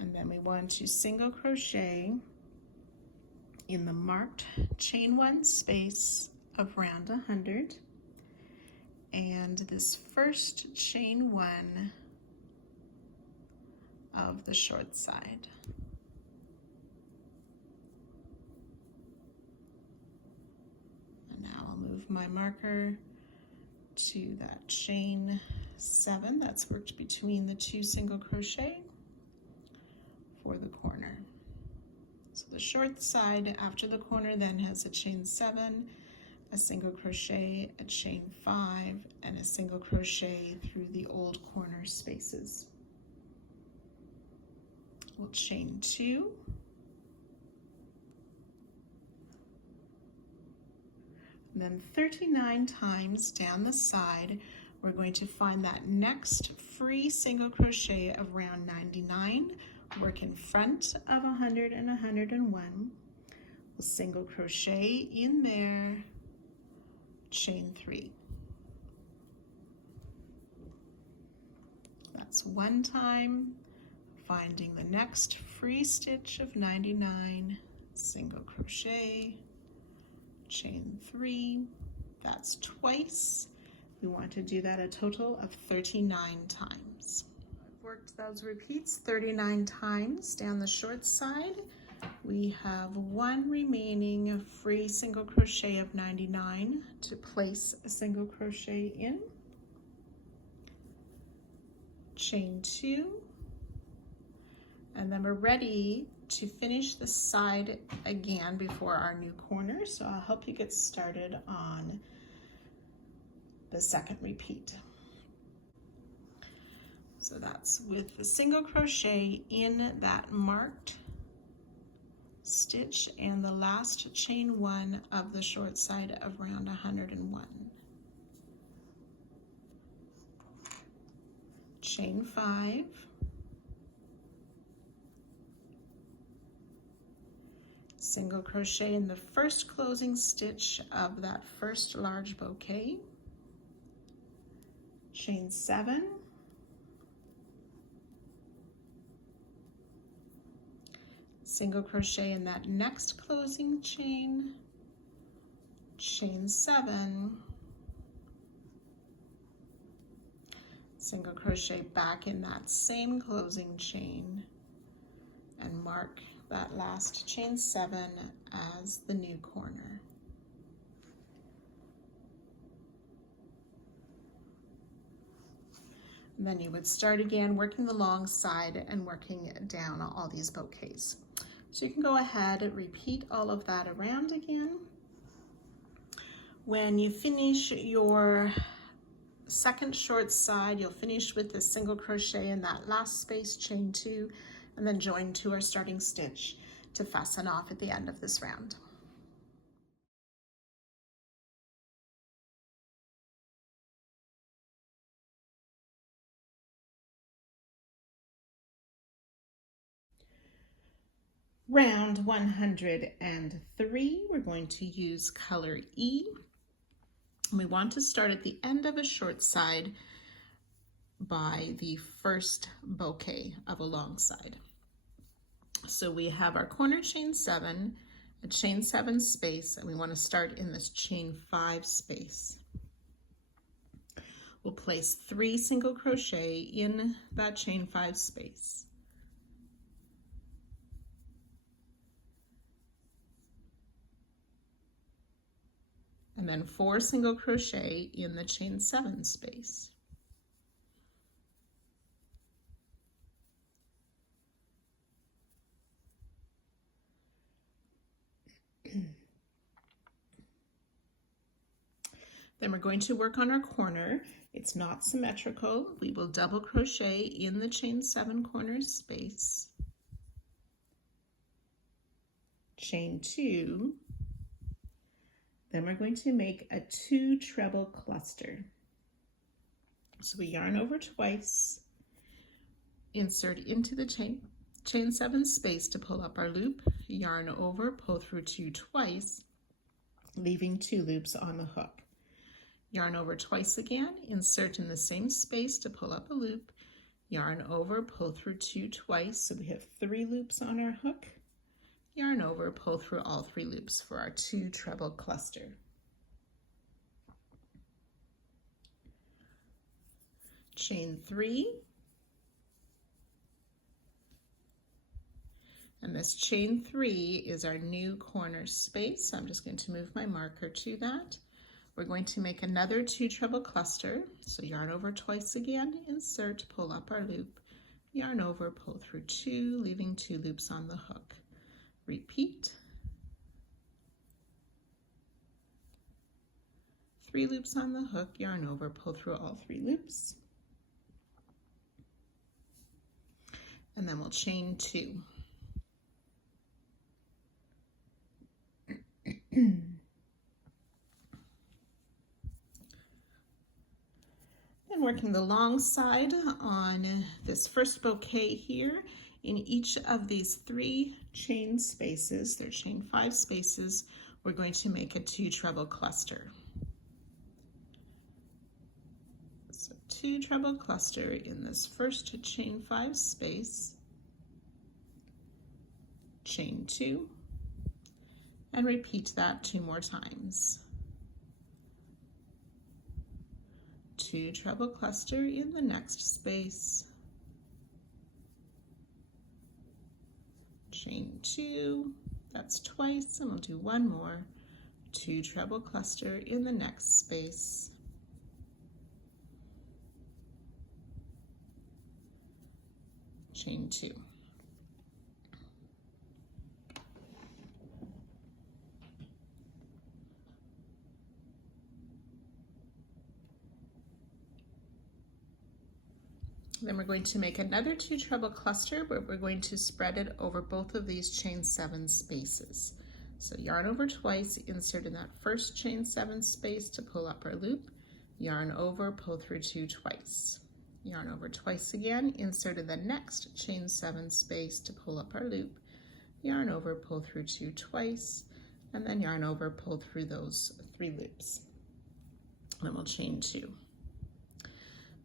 and then we want to single crochet in the marked chain 1 space of round 100, and this first chain 1 of the short side. And now I'll move my marker to that chain 7 that's worked between the 2 single crochet for the corner. So the short side after the corner then has a chain 7, a single crochet, a chain 5, and a single crochet through the old corner spaces. We'll chain 2, and then 39 times down the side we're going to find that next free single crochet of round 99, work in front of 100 and 101, we'll single crochet in there, chain 3. That's one time, finding the next free stitch of 99, single crochet, chain 3, that's twice. We want to do that a total of 39 times. I've worked those repeats 39 times down the short side. We have one remaining free single crochet of 99 to place a single crochet in, chain 2, and then we're ready to finish the side again before our new corner. So I'll help you get started on the second repeat. So that's with the single crochet in that marked stitch and the last chain 1 of the short side of round 101. Chain 5, single crochet in the first closing stitch of that first large bouquet, chain 7, single crochet in that next closing chain, chain 7, single crochet back in that same closing chain, and mark that last chain 7 as the new corner. And then you would start again working the long side and working down all these bouquets. So you can go ahead and repeat all of that around again. When you finish your second short side, you'll finish with the single crochet in that last space, chain 2, and then join to our starting stitch to fasten off at the end of this round. Round 103, we're going to use color E. And we want to start at the end of a short side by the first bouquet of a long side. So we have our corner chain 7, a chain 7 space, and we want to start in this chain 5 space. We'll place 3 single crochet in that chain 5 space. And then 4 single crochet in the chain 7 space. Then we're going to work on our corner. It's not symmetrical. We will double crochet in the chain 7 corners space, chain 2, then we're going to make a 2 treble cluster. So we yarn over twice, insert into the chain 7 space to pull up our loop, yarn over, pull through 2 twice, leaving 2 loops on the hook. Yarn over twice again, insert in the same space to pull up a loop, yarn over, pull through 2 twice, so we have 3 loops on our hook, yarn over, pull through all 3 loops for our 2 treble cluster. Chain 3, and this chain 3 is our new corner space. I'm just going to move my marker to that. We're going to make another 2 treble cluster, so yarn over twice again, insert, pull up our loop, yarn over, pull through 2, leaving 2 loops on the hook. Repeat. 3 loops on the hook, yarn over, pull through all 3 loops. And then we'll chain 2. And working the long side on this first bouquet here, in each of these 3 chain spaces, they're chain 5 spaces, we're going to make a 2 treble cluster. So 2 treble cluster in this first chain 5 space, chain 2, and repeat that 2 more times. 2 treble cluster in the next space, chain 2, that's twice, and we'll do 1 more, 2 treble cluster in the next space, chain 2. Then we're going to make another 2 treble cluster, but we're going to spread it over both of these chain 7 spaces. So yarn over twice, insert in that first chain 7 space to pull up our loop, yarn over, pull through 2 twice. Yarn over twice again, insert in the next chain 7 space to pull up our loop, yarn over, pull through 2 twice, and then yarn over, pull through those 3 loops. Then we'll chain 2.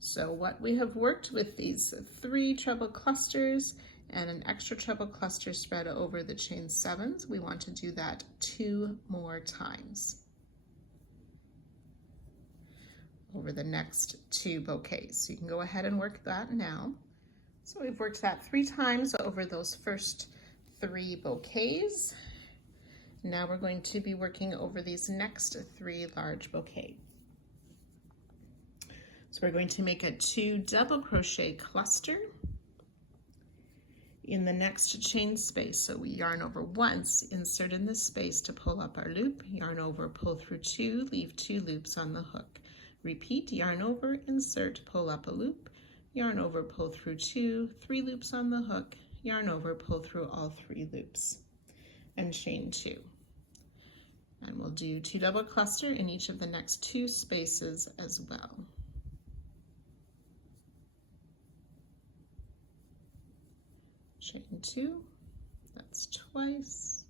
So what we have worked with these 3 treble clusters and an extra treble cluster spread over the chain 7s, we want to do that 2 more times over the next 2 bouquets. So you can go ahead and work that now. So we've worked that 3 times over those first 3 bouquets. Now we're going to be working over these next 3 large bouquets. So we're going to make a 2 double crochet cluster in the next chain space. So we yarn over once, insert in this space to pull up our loop, yarn over, pull through 2, leave 2 loops on the hook. Repeat, yarn over, insert, pull up a loop, yarn over, pull through 2, 3 loops on the hook, yarn over, pull through all 3 loops, and chain 2. And we'll do 2 double cluster in each of the next 2 spaces as well. Chain 2, that's twice.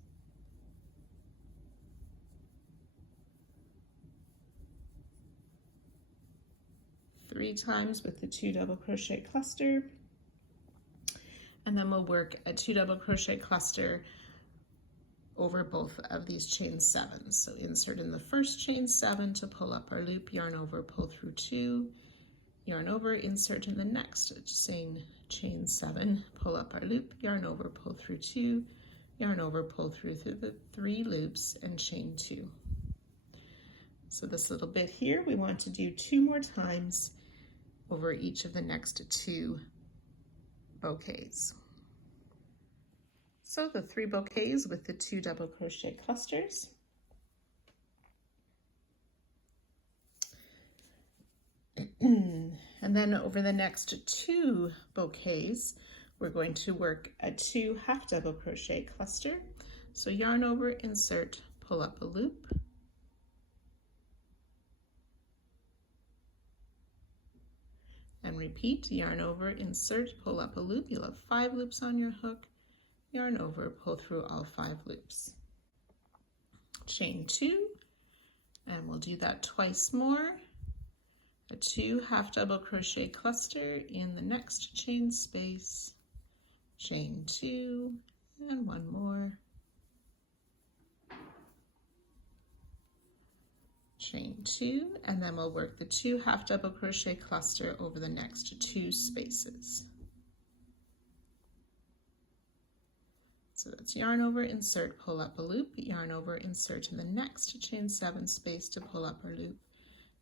Three times with the 2 double crochet cluster, and then we'll work a 2 double crochet cluster over both of these chain 7s. So insert in the first chain 7 to pull up our loop, yarn over, pull through 2, yarn over, insert in the next chain 7, pull up our loop, yarn over, pull through 2, yarn over, pull through the 3 loops, and chain 2. So this little bit here we want to do 2 more times over each of the next 2 bouquets. So the 3 bouquets with the 2 double crochet clusters. And then over the next 2 bouquets, we're going to work a 2 half double crochet cluster. So yarn over, insert, pull up a loop, and repeat, yarn over, insert, pull up a loop. You'll have 5 loops on your hook, yarn over, pull through all 5 loops. Chain 2, and we'll do that twice more. A 2 half double crochet cluster in the next chain space, chain 2, and 1 more, chain 2, and then we'll work the 2 half double crochet cluster over the next 2 spaces. So that's yarn over, insert, pull up a loop, yarn over, insert in the next chain 7 space to pull up our loop,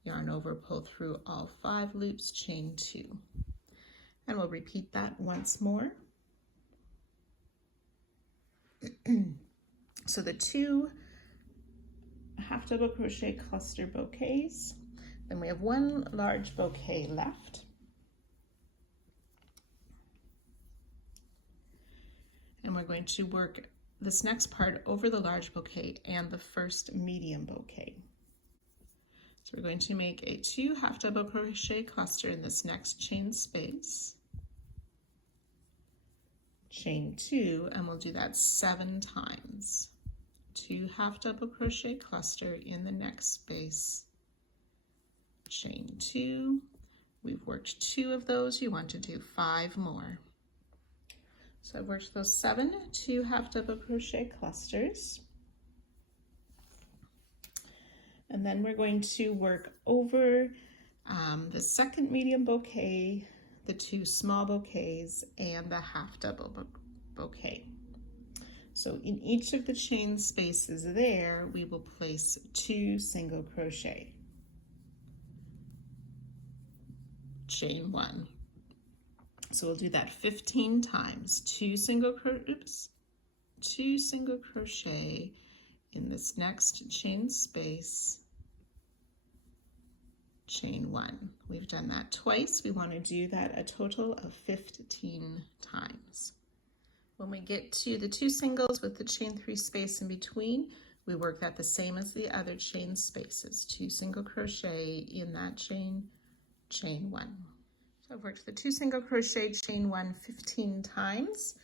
yarn over, pull through all 5 loops, chain 2. And we'll repeat that once more. So the 2 half double crochet cluster bouquets, then we have 1 large bouquet left. And we're going to work this next part over the large bouquet and the first medium bouquet. So we're going to make a 2 half double crochet cluster in this next chain space, chain 2, and we'll do that 7 times. 2 half double crochet cluster in the next space, chain 2. We've worked 2 of those, you want to do 5 more. So I've worked those 7 2 half double crochet clusters. And then we're going to work over the second medium bouquet, the 2 small bouquets, and the half double bouquet. So in each of the chain spaces there, we will place 2 single crochet. Chain 1. So we'll do that 15 times. 2 single crochet in this next chain space, chain 1. We've done that twice. We want to do that a total of 15 times. When we get to the 2 singles with the chain 3 space in between, we work that the same as the other chain spaces. 2 single crochet in that chain, chain 1. So I've worked the 2 single crochet, chain 1 15 times,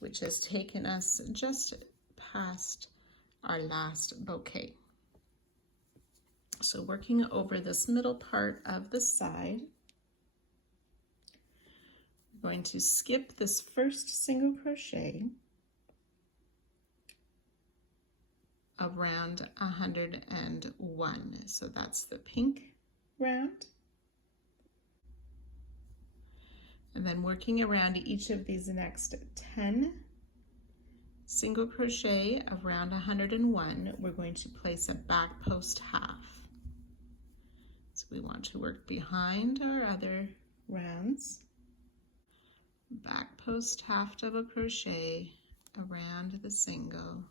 which has taken us just past our last bouquet. So working over this middle part of the side, we're going to skip this first single crochet around 101. So that's the pink round. And then working around each of these next 10 single crochet of round 101, we're going to place a back post half. So we want to work behind our other rounds, back post half double crochet around the single,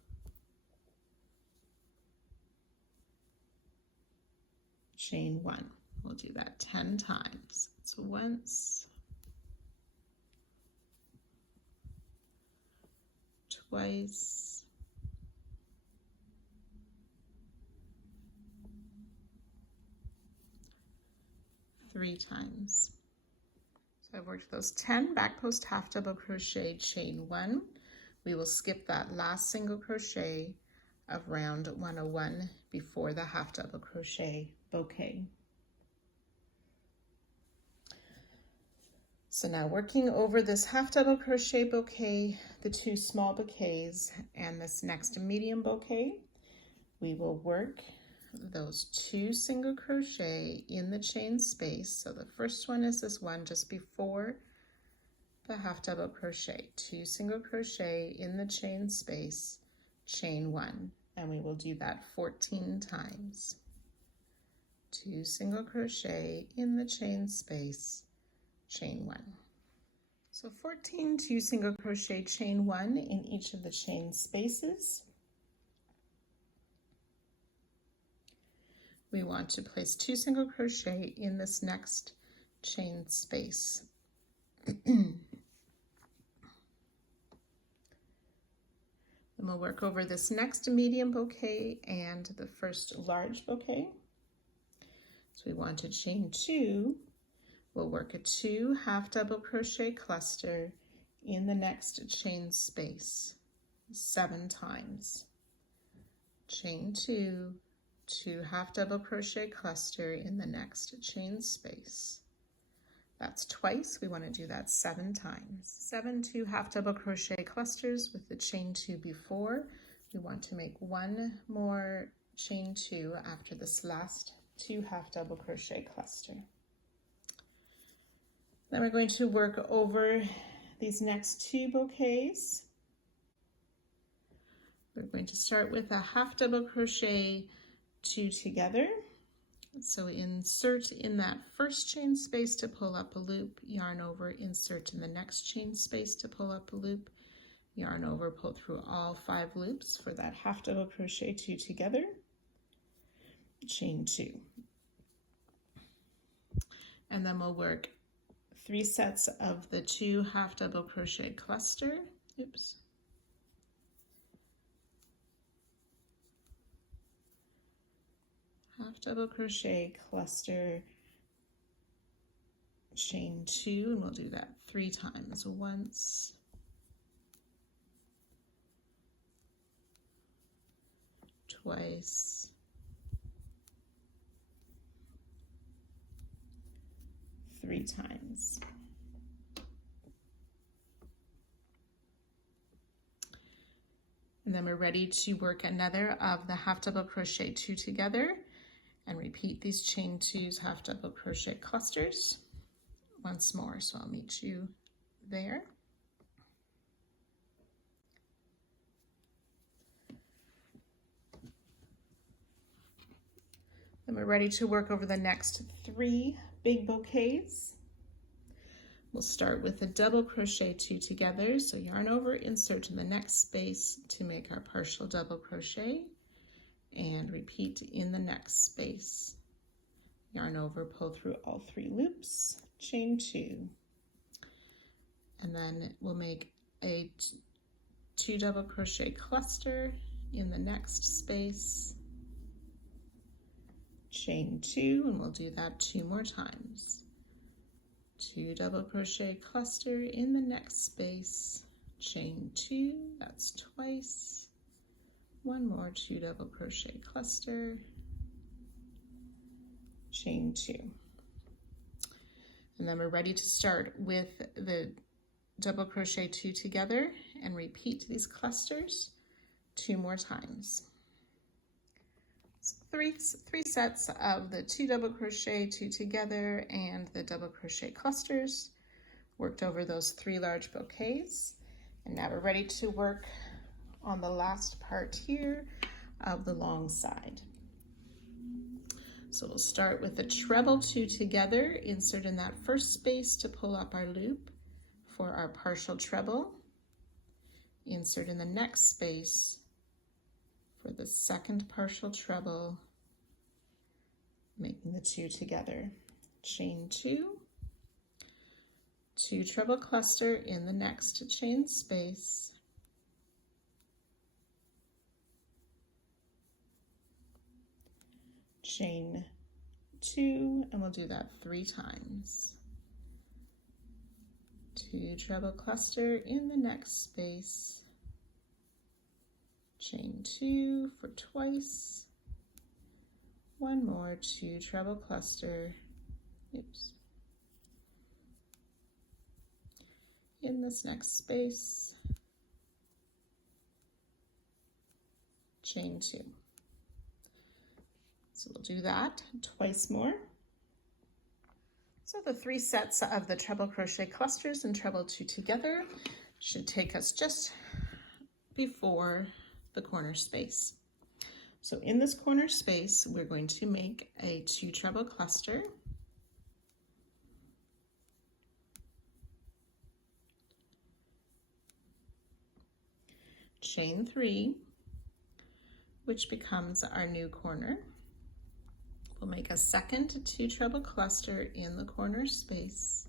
chain 1. We'll do that 10 times. So once, twice, three times. So I've worked those 10 back post half double crochet, chain 1. We will skip that last single crochet of round 101 before the half double crochet bouquet. So now working over this half double crochet bouquet, the 2 small bouquets, and this next medium bouquet, we will work those 2 single crochet in the chain space. So the first one is this one just before the half double crochet, 2 single crochet in the chain space, chain 1, and we will do that 14 times. 2 single crochet in the chain space, chain 1. So 14 2 single crochet, chain 1 in each of the chain spaces. We want to place 2 single crochet in this next chain space. Then we'll work over this next medium bouquet and the first large bouquet. So we want to chain 2. We'll work a 2 half double crochet cluster in the next chain space 7 times. Chain 2, 2 half double crochet cluster in the next chain space. That's twice. We want to do that 7 times. 7 2 half double crochet clusters with the chain 2 before. We want to make 1 more chain 2 after this last 2 half double crochet cluster. Then we're going to work over these next 2 bouquets. We're going to start with a half double crochet 2 together. So insert in that first chain space to pull up a loop, yarn over, insert in the next chain space to pull up a loop, yarn over, pull through all 5 loops for that half double crochet 2 together, chain 2. And then we'll work 3 sets of the 2 half double crochet cluster. Oops. Half double crochet cluster, chain 2, and we'll do that 3 times. Once, twice, 3 times. And then we're ready to work another of the half double crochet 2 together and repeat these chain 2s half double crochet clusters once more. So I'll meet you there. Then we're ready to work over the next 3 big bouquets. We'll start with a double crochet 2 together. So yarn over, insert in the next space to make our partial double crochet, and repeat in the next space. Yarn over, pull through all 3 loops, chain 2. And then we'll make a 2 double crochet cluster in the next space, chain 2, and we'll do that 2 more times. 2 double crochet cluster in the next space, chain 2, that's twice. 1 more 2 double crochet cluster, chain 2. And then we're ready to start with the double crochet 2 together and repeat these clusters 2 more times. So three sets of the 2 double crochet 2 together and the double crochet clusters, worked over those 3 large bouquets. And now we're ready to work on the last part here of the long side. So we'll start with the treble 2 together, insert in that first space to pull up our loop for our partial treble, insert in the next space for the second partial treble, making the 2 together, chain 2, 2 treble cluster in the next chain space, chain 2, and we'll do that 3 times. 2 treble cluster in the next space, chain 2 for twice, 1 more 2 treble cluster, oops, in this next space, chain 2. So we'll do that twice more. So the 3 sets of the treble crochet clusters and treble 2 together should take us just before the corner space. So in this corner space, we're going to make a 2 treble cluster, chain 3, which becomes our new corner. We'll make a second 2 treble cluster in the corner space.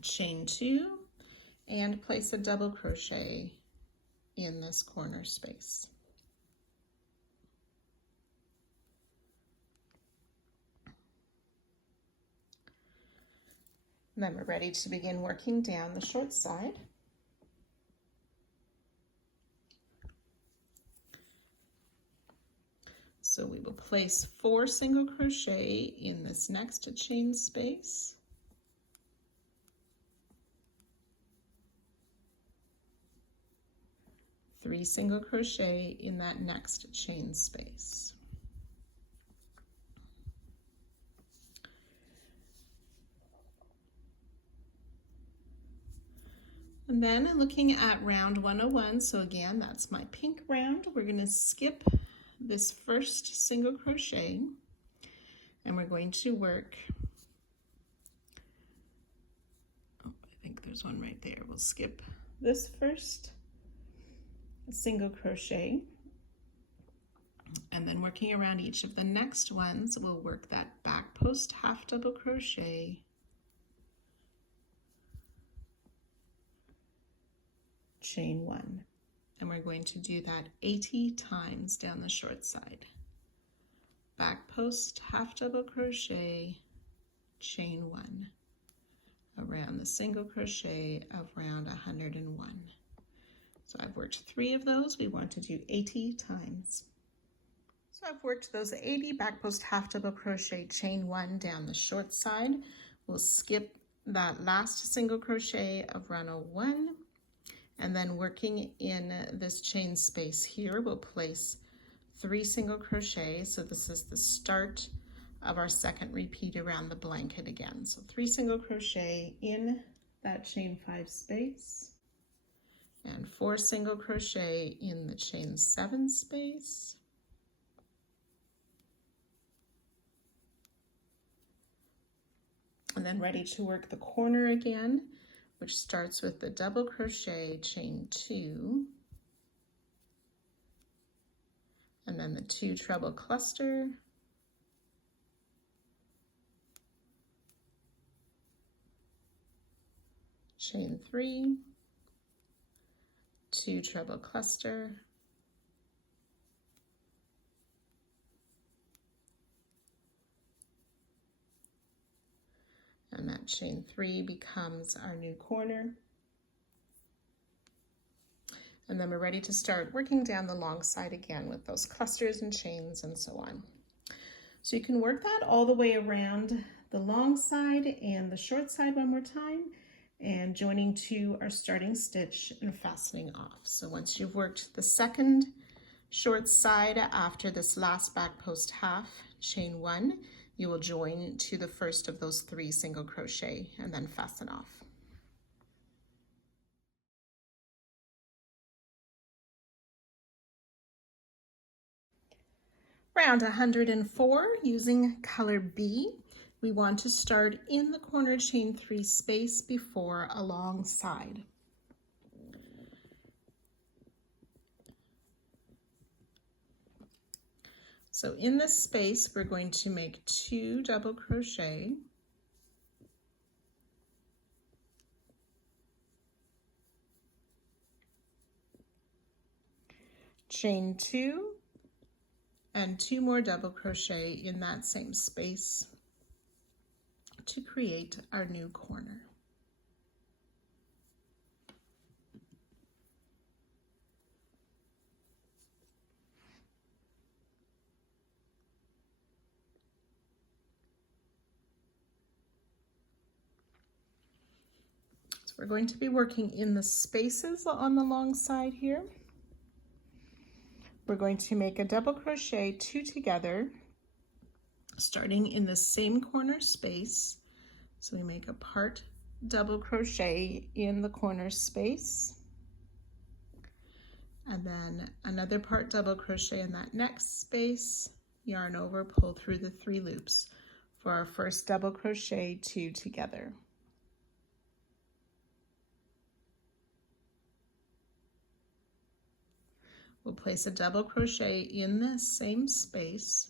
Chain 2 and place a double crochet in this corner space. And then we're ready to begin working down the short side. So we will place 4 single crochet in this next chain space. Three single crochet in that next chain space. And then looking at round 101, so again, that's my pink round, we're going to skip this first single crochet and we're going to work, oh, I think there's one right there. We'll skip this first single crochet and then working around each of the next ones, we'll work that back post half double crochet, chain 1, and we're going to do that 80 times down the short side. Back post half double crochet, chain 1, around the single crochet of round 101. So I've worked 3 of those. We want to do 80 times. So I've worked those 80 back post half double crochet, chain 1 down the short side. We'll skip that last single crochet of round 1. And then working in this chain space here, we'll place 3 single crochet. So this is the start of our second repeat around the blanket again. So 3 single crochet in that chain 5 space and 4 single crochet in the chain 7 space. And then ready to work the corner again, which starts with the double crochet, chain 2, and then the 2 treble cluster, chain 3, 2 treble cluster, and that chain 3 becomes our new corner. And then we're ready to start working down the long side again with those clusters and chains and so on. So you can work that all the way around the long side and the short side one more time, and joining to our starting stitch and fastening off. So once you've worked the second short side after this last back post half, chain 1, you will join to the first of those 3 single crochet and then fasten off. Round 104, using color B, we want to start in the corner chain 3 space before a long side. So in this space, we're going to make 2 double crochet, chain 2, and 2 more double crochet in that same space to create our new corner. So we're going to be working in the spaces on the long side here. We're going to make a double crochet 2 together, starting in the same corner space. So we make a part double crochet in the corner space, and then another part double crochet in that next space, yarn over, pull through the 3 loops for our first double crochet 2 together. We'll place a double crochet in this same space,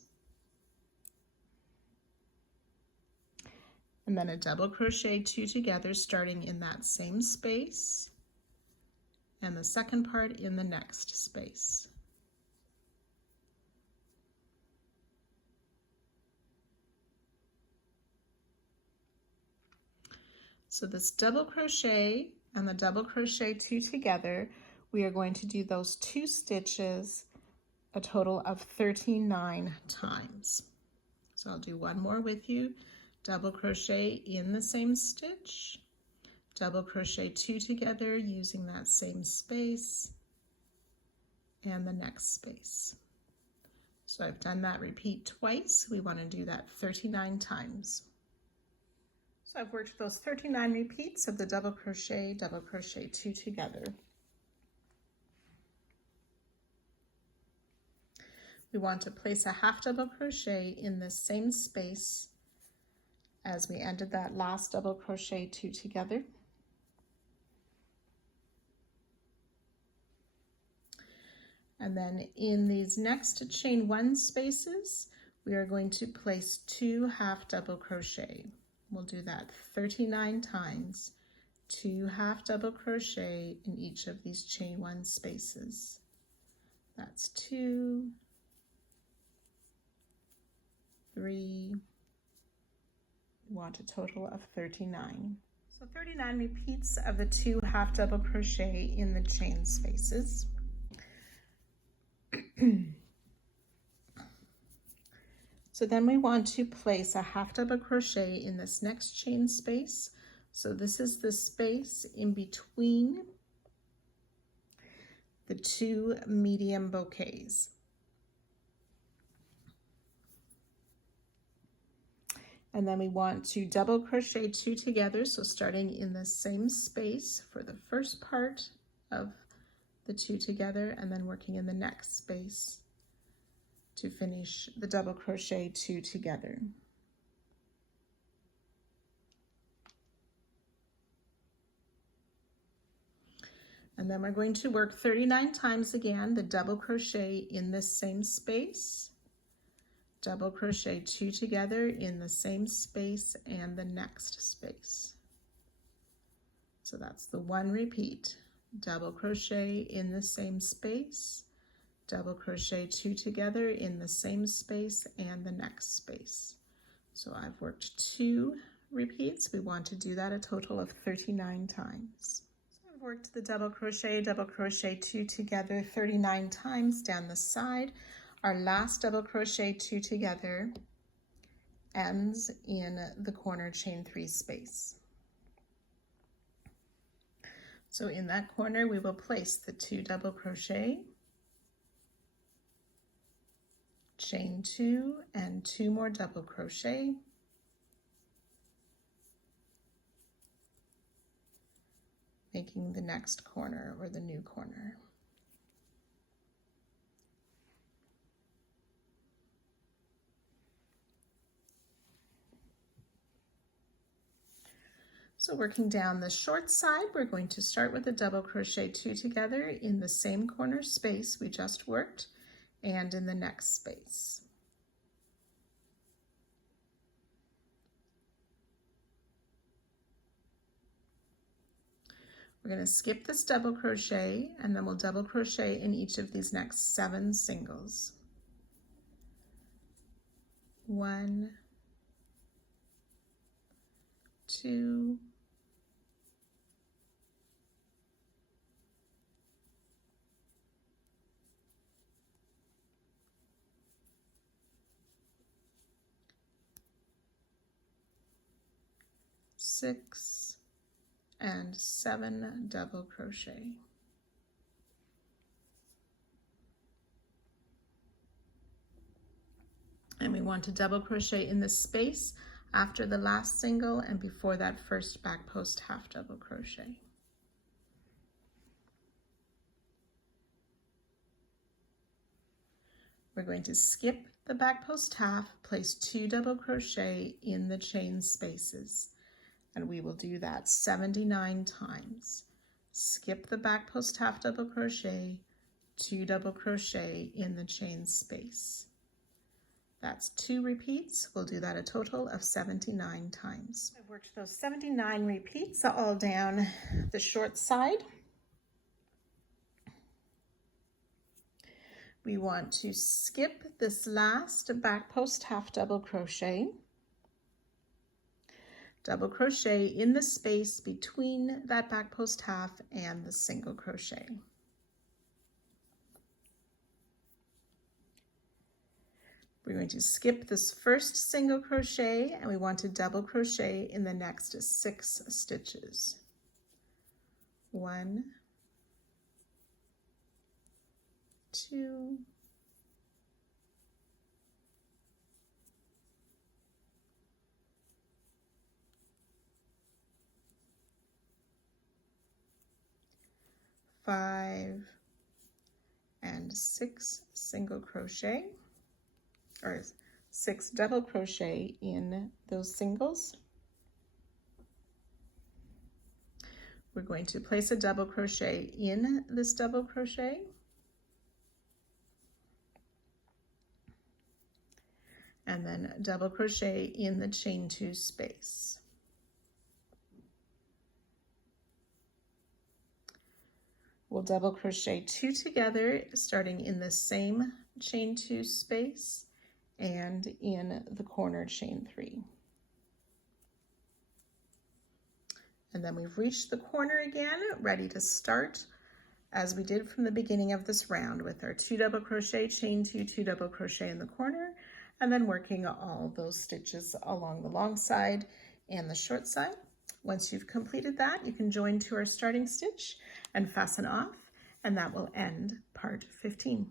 and then a double crochet 2 together starting in that same space, and the second part in the next space. So this double crochet and the double crochet 2 together, we are going to do those 2 stitches a total of 39 times. So I'll do one more with you. Double crochet in the same stitch, double crochet 2 together using that same space, and the next space. So I've done that repeat twice. We want to do that 39 times. So I've worked those 39 repeats of the double crochet 2 together. We want to place a half double crochet in the same space as we ended that last double crochet 2 together. And then in these next chain 1 spaces, we are going to place 2 half double crochet. We'll do that 39 times, 2 half double crochet in each of these chain 1 spaces. That's 2, 3, we want a total of 39. So 39 repeats of the 2 half double crochet in the chain spaces. So then we want to place a half double crochet in this next chain space. So this is the space in between the 2 medium bouquets. And then we want to double crochet 2 together, so starting in the same space for the first part of the 2 together, and then working in the next space to finish the double crochet 2 together. And then we're going to work 39 times again the double crochet in this same space, double crochet 2 together in the same space and the next space. So that's the 1 repeat, double crochet in the same space, double crochet 2 together in the same space and the next space. So I've worked 2 repeats. We want to do that a total of 39 times. So I've worked the double crochet 2 together 39 times down the side. Our last double crochet 2 together ends in the corner chain 3 space. So in that corner we will place the 2 double crochet, chain 2 and 2 more double crochet, making the next corner or the new corner. So working down the short side, we're going to start with a double crochet 2 together in the same corner space we just worked and in the next space. We're going to skip this double crochet and then we'll double crochet in each of these next 7 singles. 1, 2, 6 and 7 double crochet. And we want to double crochet in the space after the last single and before that first back post half double crochet. We're going to skip the back post half, place 2 double crochet in the chain spaces, and we will do that 79 times. Skip the back post half double crochet, 2 double crochet in the chain space. That's 2 repeats. We'll do that a total of 79 times. I've worked those 79 repeats all down the short side. We want to skip this last back post half double crochet in the space between that back post half and the single crochet. We're going to skip this first single crochet and we want to double crochet in the next 6 stitches. 1, 2, 5 and 6 single crochet, or 6 double crochet in those singles. We're going to place a double crochet in this double crochet, and then double crochet in the chain 2 space. We'll double crochet 2 together, starting in the same chain 2 space and in the corner chain 3. And then we've reached the corner again, ready to start as we did from the beginning of this round with our 2 double crochet, chain 2, 2 double crochet in the corner, and then working all those stitches along the long side and the short side. Once you've completed that, you can join to our starting stitch and fasten off, and that will end part 15.